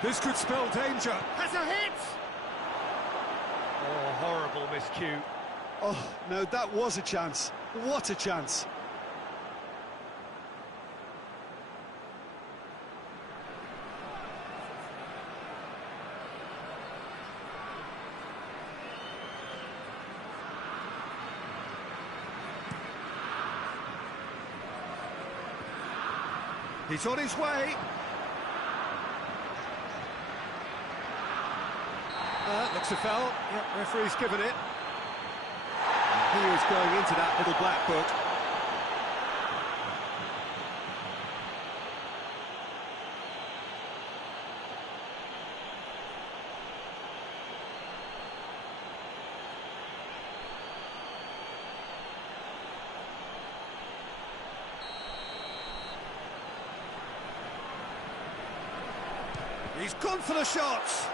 This could spell danger. Has a hit! Oh, horrible miscue. Oh, no, that was a chance. What a chance. He's on his way. Looks a foul. Yep, referee's given it. He was going into that little black book. He's gone for the shots.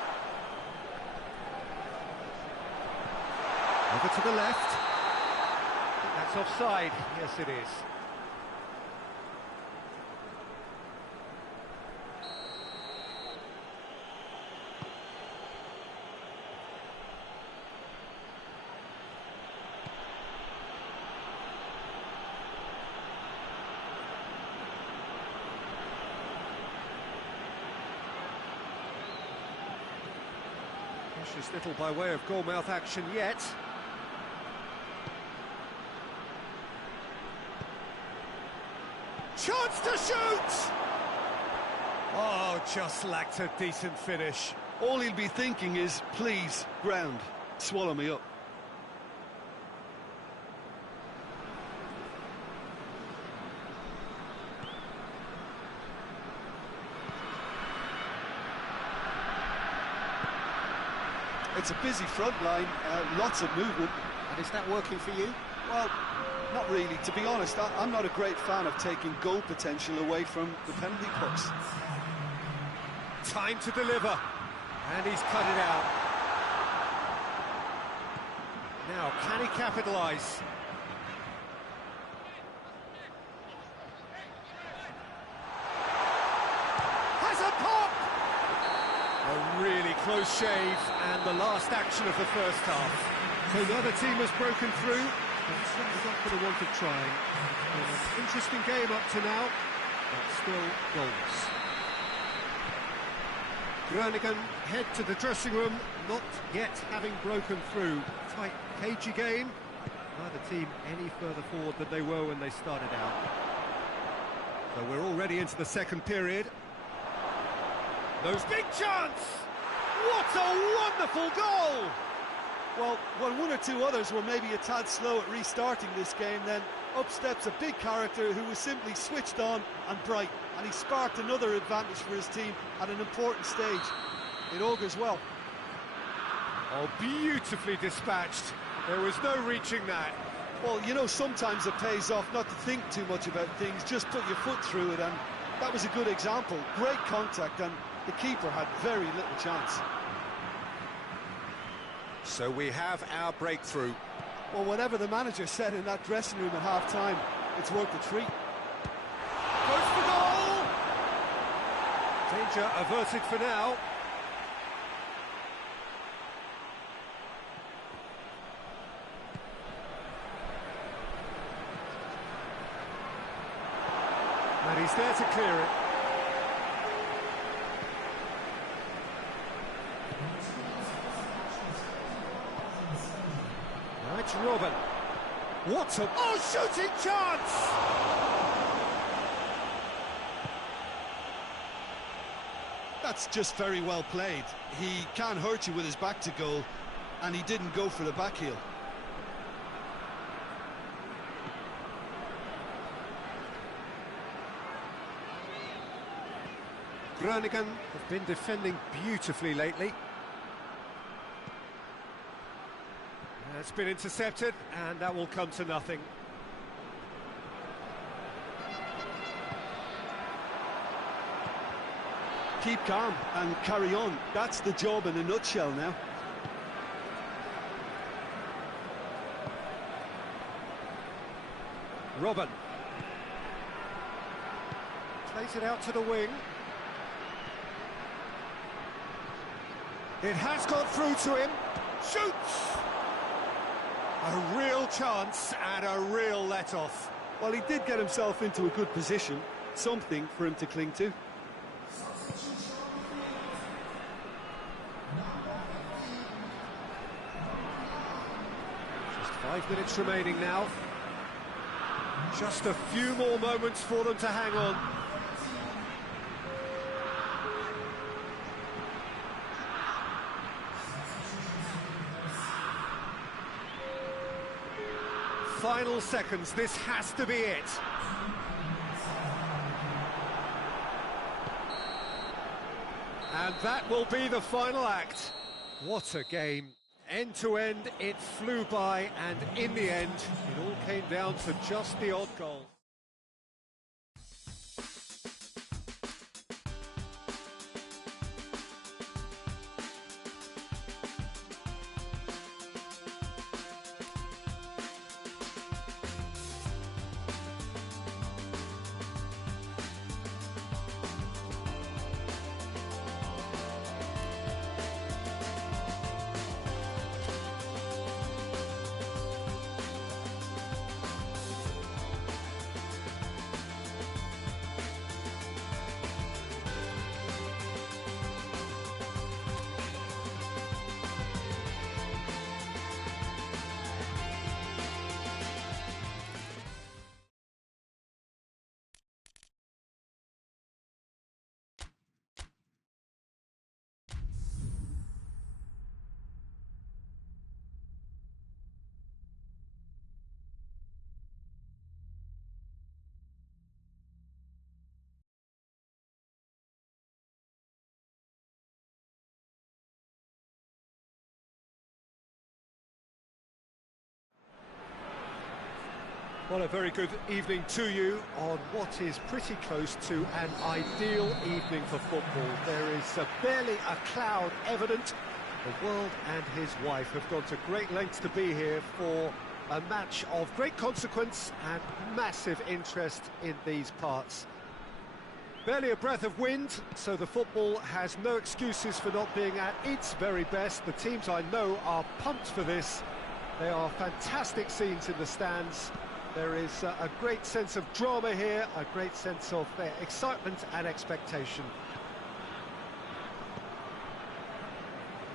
Over to the left. I think that's offside. Yes, it is. Precious little by way of goalmouth action yet. Chance to shoot! Oh, just lacked a decent finish. All he'll be thinking is, please, ground, swallow me up. It's a busy front line, lots of movement. And is that working for you? Well, not really. To be honest, I'm not a great fan of taking goal potential away from the penalty box. Time to deliver. And he's cut it out. Now, can he capitalise? Has a pop! A really close shave, and the last action of the first half. So neither team has broken through, but certainly not for the want of trying. It's been an interesting game up to now, but still goals. Groningen head to the dressing room, not yet having broken through. Tight, cagey game. Neither team any further forward than they were when they started out. So we're already into the second period. Those big chance! What a wonderful goal! Well, when one or two others were maybe a tad slow at restarting this game, then up steps a big character who was simply switched on and bright, and he sparked another advantage for his team at an important stage. It augurs well. Oh, beautifully dispatched. There was no reaching that. Well, you know, sometimes it pays off not to think too much about things, just put your foot through it, and that was a good example. Great contact, and the keeper had very little chance. So we have our breakthrough. Well, whatever the manager said in that dressing room at half-time, it's worth the treat. Goes for goal! Danger averted for now. And he's there to clear it. That's Robin. What a... Oh, shooting chance! That's just very well played. He can't hurt you with his back to goal, and he didn't go for the back heel. Groningen have been defending beautifully lately. It's been intercepted, and that will come to nothing. Keep calm and carry on. That's the job in a nutshell now. Robin. Plays it out to the wing. It has gone through to him. Shoots! A real chance and a real let-off. Well, he did get himself into a good position. Something for him to cling to. Just 5 minutes remaining now. Just a few more moments for them to hang on. Final seconds, this has to be it. And that will be the final act. What a game. End to end, it flew by, and in the end, it all came down to just the odd goal. Well, a very good evening to you on what is pretty close to an ideal evening for football. There is barely a cloud evident. The world and his wife have gone to great lengths to be here for a match of great consequence and massive interest in these parts. Barely a breath of wind, so the football has no excuses for not being at its very best. The teams I know are pumped for this. There are fantastic scenes in the stands. There is a great sense of drama here, a great sense of excitement and expectation.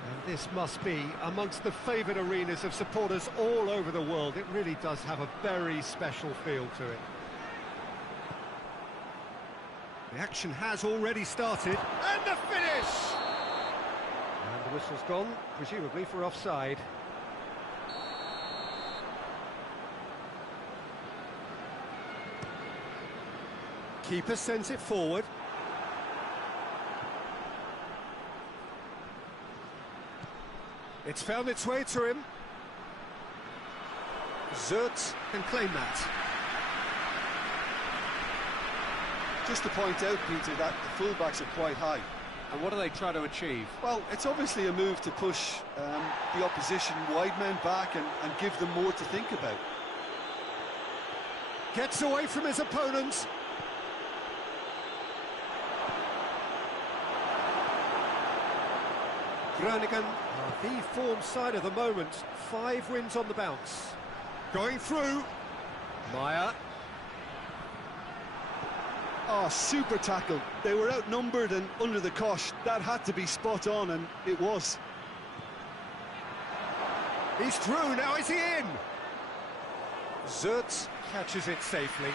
And this must be amongst the favoured arenas of supporters all over the world. It really does have a very special feel to it. The action has already started. And the finish! And the whistle's gone, presumably for offside. Keeper sends it forward. It's found its way to him. Zert can claim that. Just to point out, Peter, that the fullbacks are quite high. And what do they try to achieve? Well, it's obviously a move to push the opposition wide men back and give them more to think about. Gets away from his opponents. Groningen are the form side of the moment. 5 wins on the bounce. Going through. Meyer. Oh, super tackle. They were outnumbered and under the cosh. That had to be spot on, and it was. He's through, now is he in? Zert catches it safely.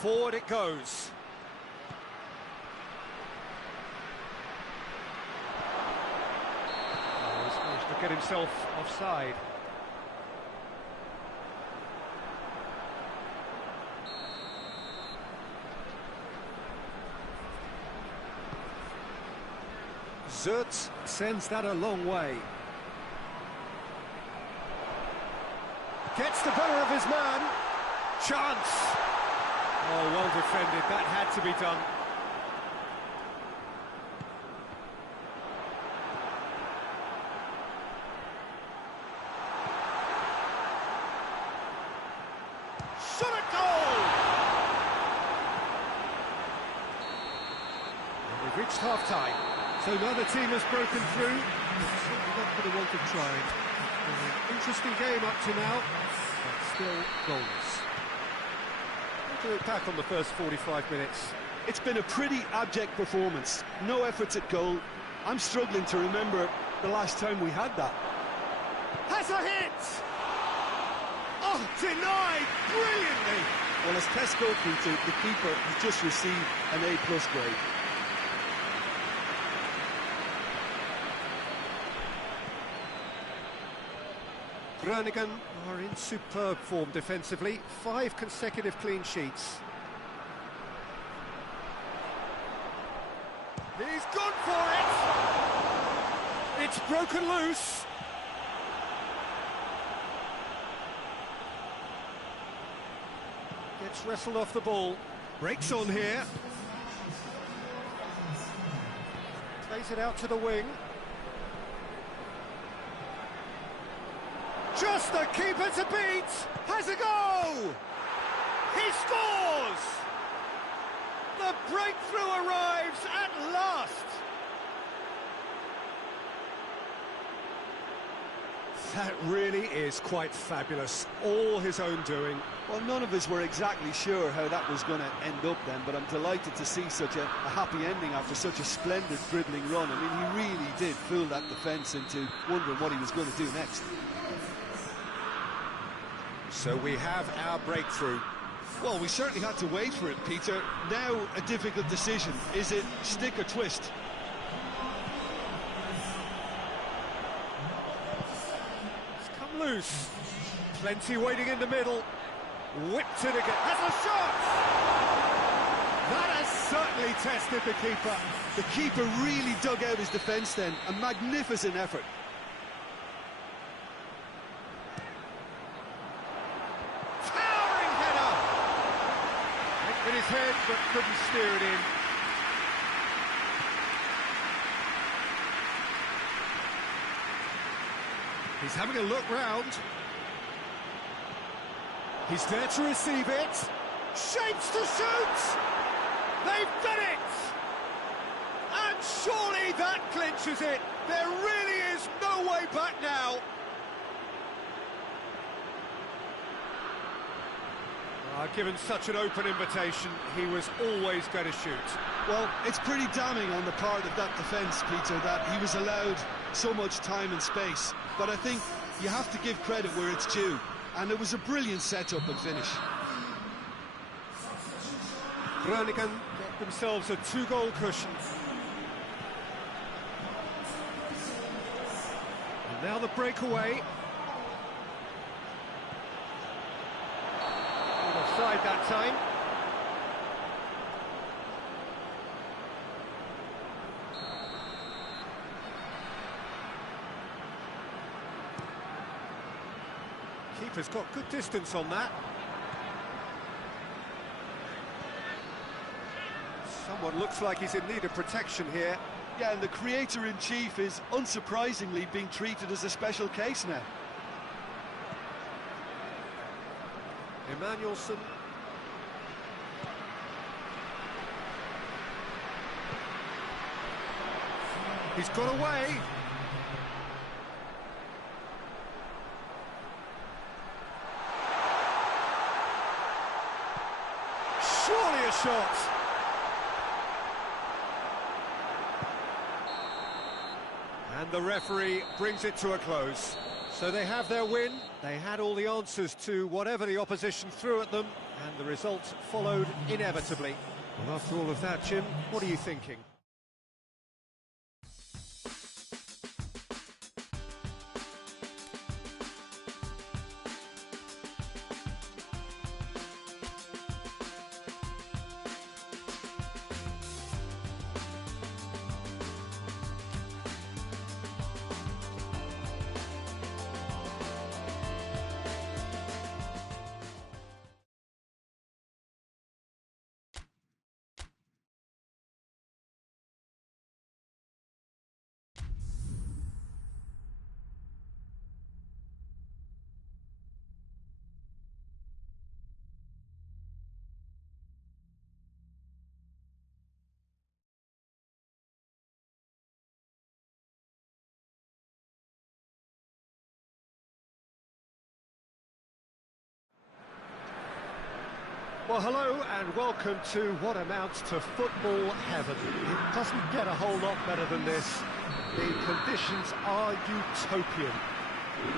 Forward it goes. Oh, he's managed to get himself offside. Zert sends that a long way. Gets the better of his man. Chance. Oh, well defended. That had to be done. Shot at goal! And we've reached half-time. So now the team has broken through. It's certainly not going to want to try. Interesting game up to now, but still goalless. To look back on the first 45 minutes. It's been a pretty abject performance. No efforts at goal. I'm struggling to remember the last time we had that. Has a hit! Oh, denied brilliantly! Well, as test goalkeeper, the keeper has just received an A+ grade. Groningen are in superb form defensively. 5 consecutive clean sheets. He's gone for it! It's broken loose. Gets wrestled off the ball. Breaks on here. Plays it out to the wing. Just the keeper to beat! Has a go! He scores! The breakthrough arrives at last! That really is quite fabulous. All his own doing. Well, none of us were exactly sure how that was going to end up then, but I'm delighted to see such a happy ending after such a splendid dribbling run. I mean, he really did fool that defence into wondering what he was going to do next. So we have our breakthrough. Well, we certainly had to wait for it, Peter. Now a difficult decision. Is it stick or twist? It's come loose. Plenty waiting in the middle. Whipped it again. Has a shot! That has certainly tested the keeper. The keeper really dug out his defence then. A magnificent effort. In his head, but couldn't steer it in. He's having a look round. He's there to receive it. Shapes to shoot! They've done it! And surely that clinches it. There really is no way back now. Given such an open invitation, he was always going to shoot. Well, it's pretty damning on the part of that defence, Peter, that he was allowed so much time and space. But I think you have to give credit where it's due, and it was a brilliant setup and finish. Groningen get themselves a 2-goal cushion. And now the breakaway. Offside that time. Keeper's got good distance on that. Someone looks like he's in need of protection here. Yeah, and the creator-in-chief is unsurprisingly being treated as a special case now. Emmanuelson. He's got away. Surely a shot. And the referee brings it to a close. So they have their win. They had all the answers to whatever the opposition threw at them, and the result followed inevitably. Well, after all of that, Jim, what are you thinking? Well, hello and welcome to what amounts to football heaven. It doesn't get a whole lot better than this. The conditions are utopian.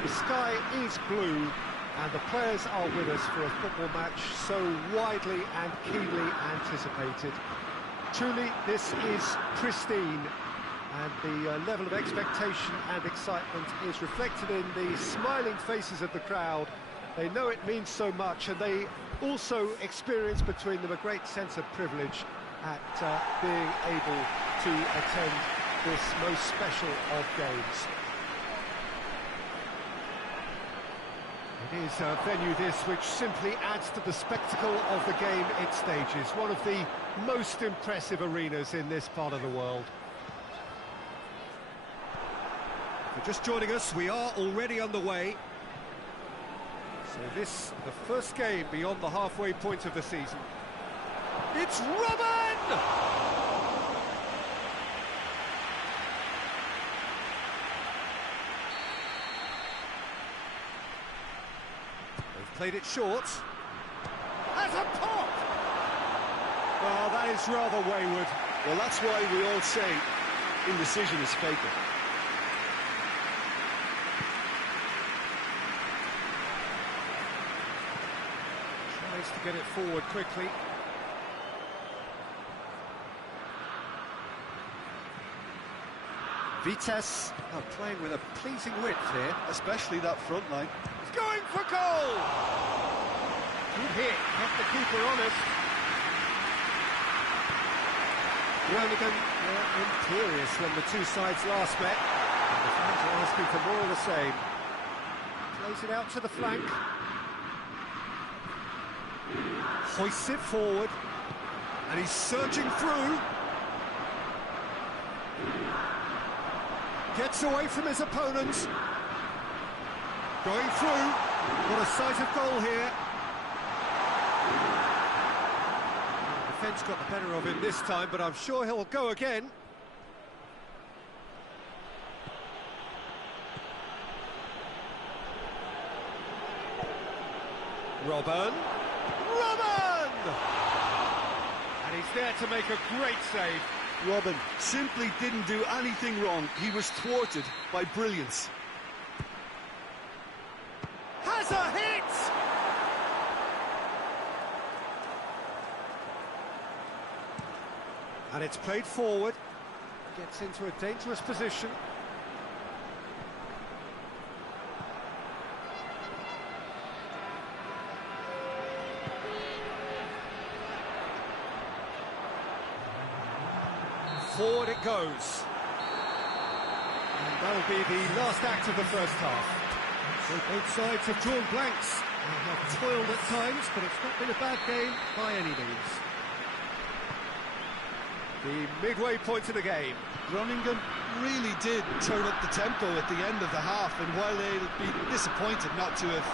The sky is blue and the players are with us for a football match so widely and keenly anticipated. Truly, this is pristine, and the level of expectation and excitement is reflected in the smiling faces of the crowd. They know it means so much, and they also experience between them a great sense of privilege at being able to attend this most special of games. It is a venue this which simply adds to the spectacle of the game it stages, one of the most impressive arenas in this part of the world. If you're just joining us, we are already underway. So this, the first game beyond the halfway point of the season. It's Robin! They've played it short. Has a pop! Well, that is rather wayward. Well, that's why we all say indecision is fatal. To get it forward quickly. Vitesse are playing with a pleasing width here. Especially that front line. He's going for goal! Good hit, kept the keeper honest. Groningen were imperious when the two sides last met. And the fans are asking for more of the same. Plays it out to the flank. Hoists it forward, and he's surging through. Gets away from his opponents. Going through. Got a sight of goal here. The defence got the better of him this time, but I'm sure he'll go again. Robin. Robin! And he's there to make a great save. Robin simply didn't do anything wrong. He was thwarted by brilliance. Has a hit! And it's played forward. Gets into a dangerous position. Forward it goes. And that'll be the last act of the first half. So both sides have drawn blanks. They have toiled at times, but it's not been a bad game by any means. The midway point of the game. Groningen really did turn up the tempo at the end of the half, and while they'll be disappointed not to have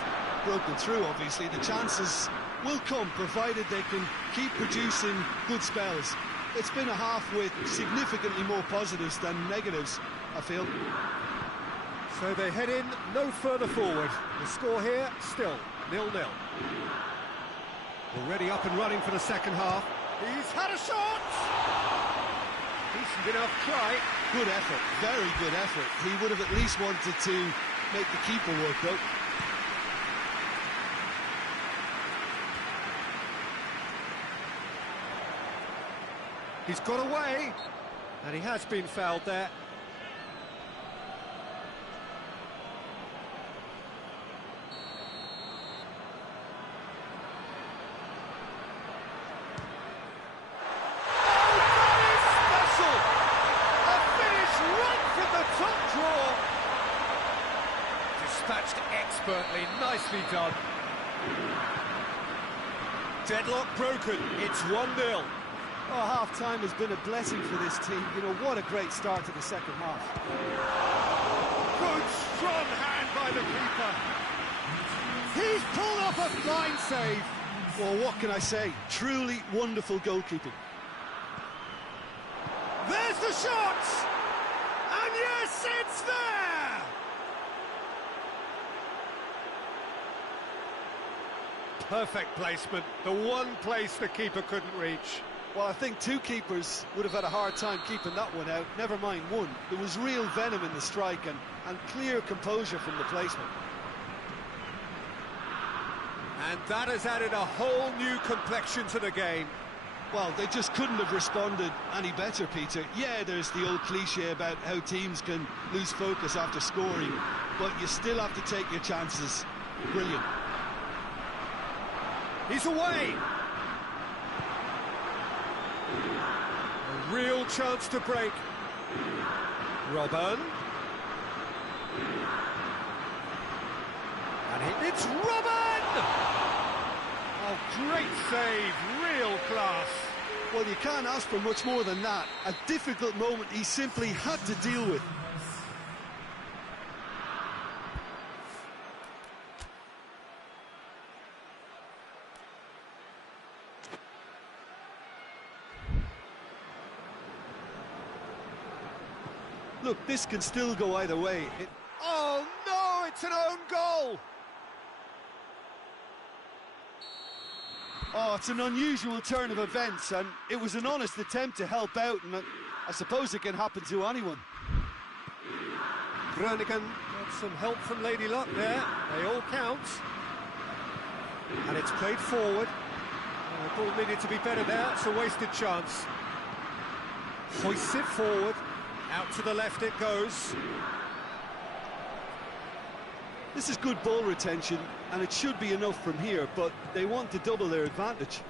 broken through, obviously, the chances will come, provided they can keep producing good spells. It's been a half with significantly more positives than negatives, I feel. So they head in no further forward. The score here, still 0-0. Already up and running for the second half. He's had a shot! Decent enough try. Good effort, very good effort. He would have at least wanted to make the keeper work, though. He's got away, and he has been fouled there. Dispatched expertly, nicely done. Deadlock broken, it's 1-0. Oh, half-time has been a blessing for this team. You know, what a great start to the second half. Good, strong hand by the keeper. He's pulled off a fine save. Well, what can I say? Truly wonderful goalkeeping. There's the shot! And yes, it's there! Perfect placement, the one place the keeper couldn't reach. Well, I think two keepers would have had a hard time keeping that one out, never mind one. There was real venom in the strike and clear composure from the placement. And that has added a whole new complexion to the game. Well, they just couldn't have responded any better, Peter. Yeah, there's the old cliche about how teams can lose focus after scoring, but you still have to take your chances. Brilliant. He's away! A real chance to break. Robin. And it's Robin! Oh, great save, real class. Well, you can't ask for much more than that. A difficult moment he simply had to deal with. Look, this can still go either way. Oh no, it's an own goal! Oh, it's an unusual turn of events, and it was an honest attempt to help out, and I suppose it can happen to anyone. Groningen got some help from Lady Luck there, they all count. And it's played forward. The ball needed to be better there, it's a wasted chance. Hoists it forward, out to the left it goes. This is good ball retention, and it should be enough from here, but they want to double their advantage.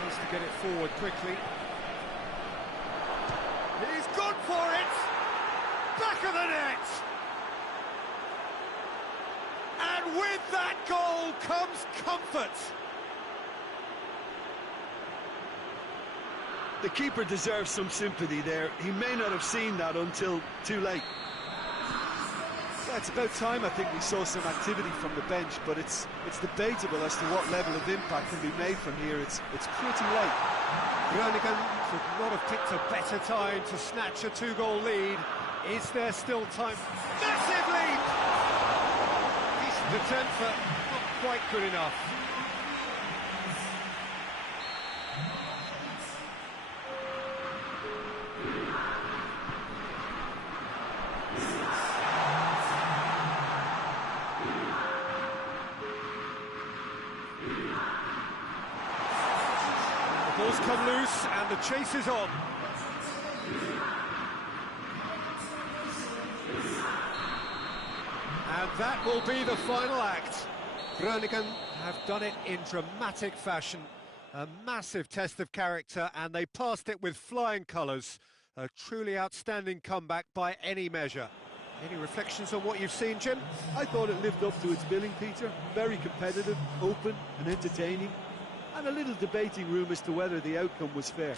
Tries to get it forward quickly. He's gone for it! Back of the net! And with that goal comes comfort! The keeper deserves some sympathy there. He may not have seen that until too late. Yeah, it's about time I think we saw some activity from the bench, but it's debatable as to what level of impact can be made from here. It's pretty late. Groningen could not have picked a better time to snatch a two-goal lead. Is there still time? Massive lead! attempt, but not quite good enough. The ball's come loose and the chase is on. And that will be the final act. Groningen have done it in dramatic fashion. A massive test of character, and they passed it with flying colours. A truly outstanding comeback by any measure. Any reflections on what you've seen, Jim? I thought it lived up to its billing, Peter. Very competitive, open and entertaining. And a little debating room as to whether the outcome was fair.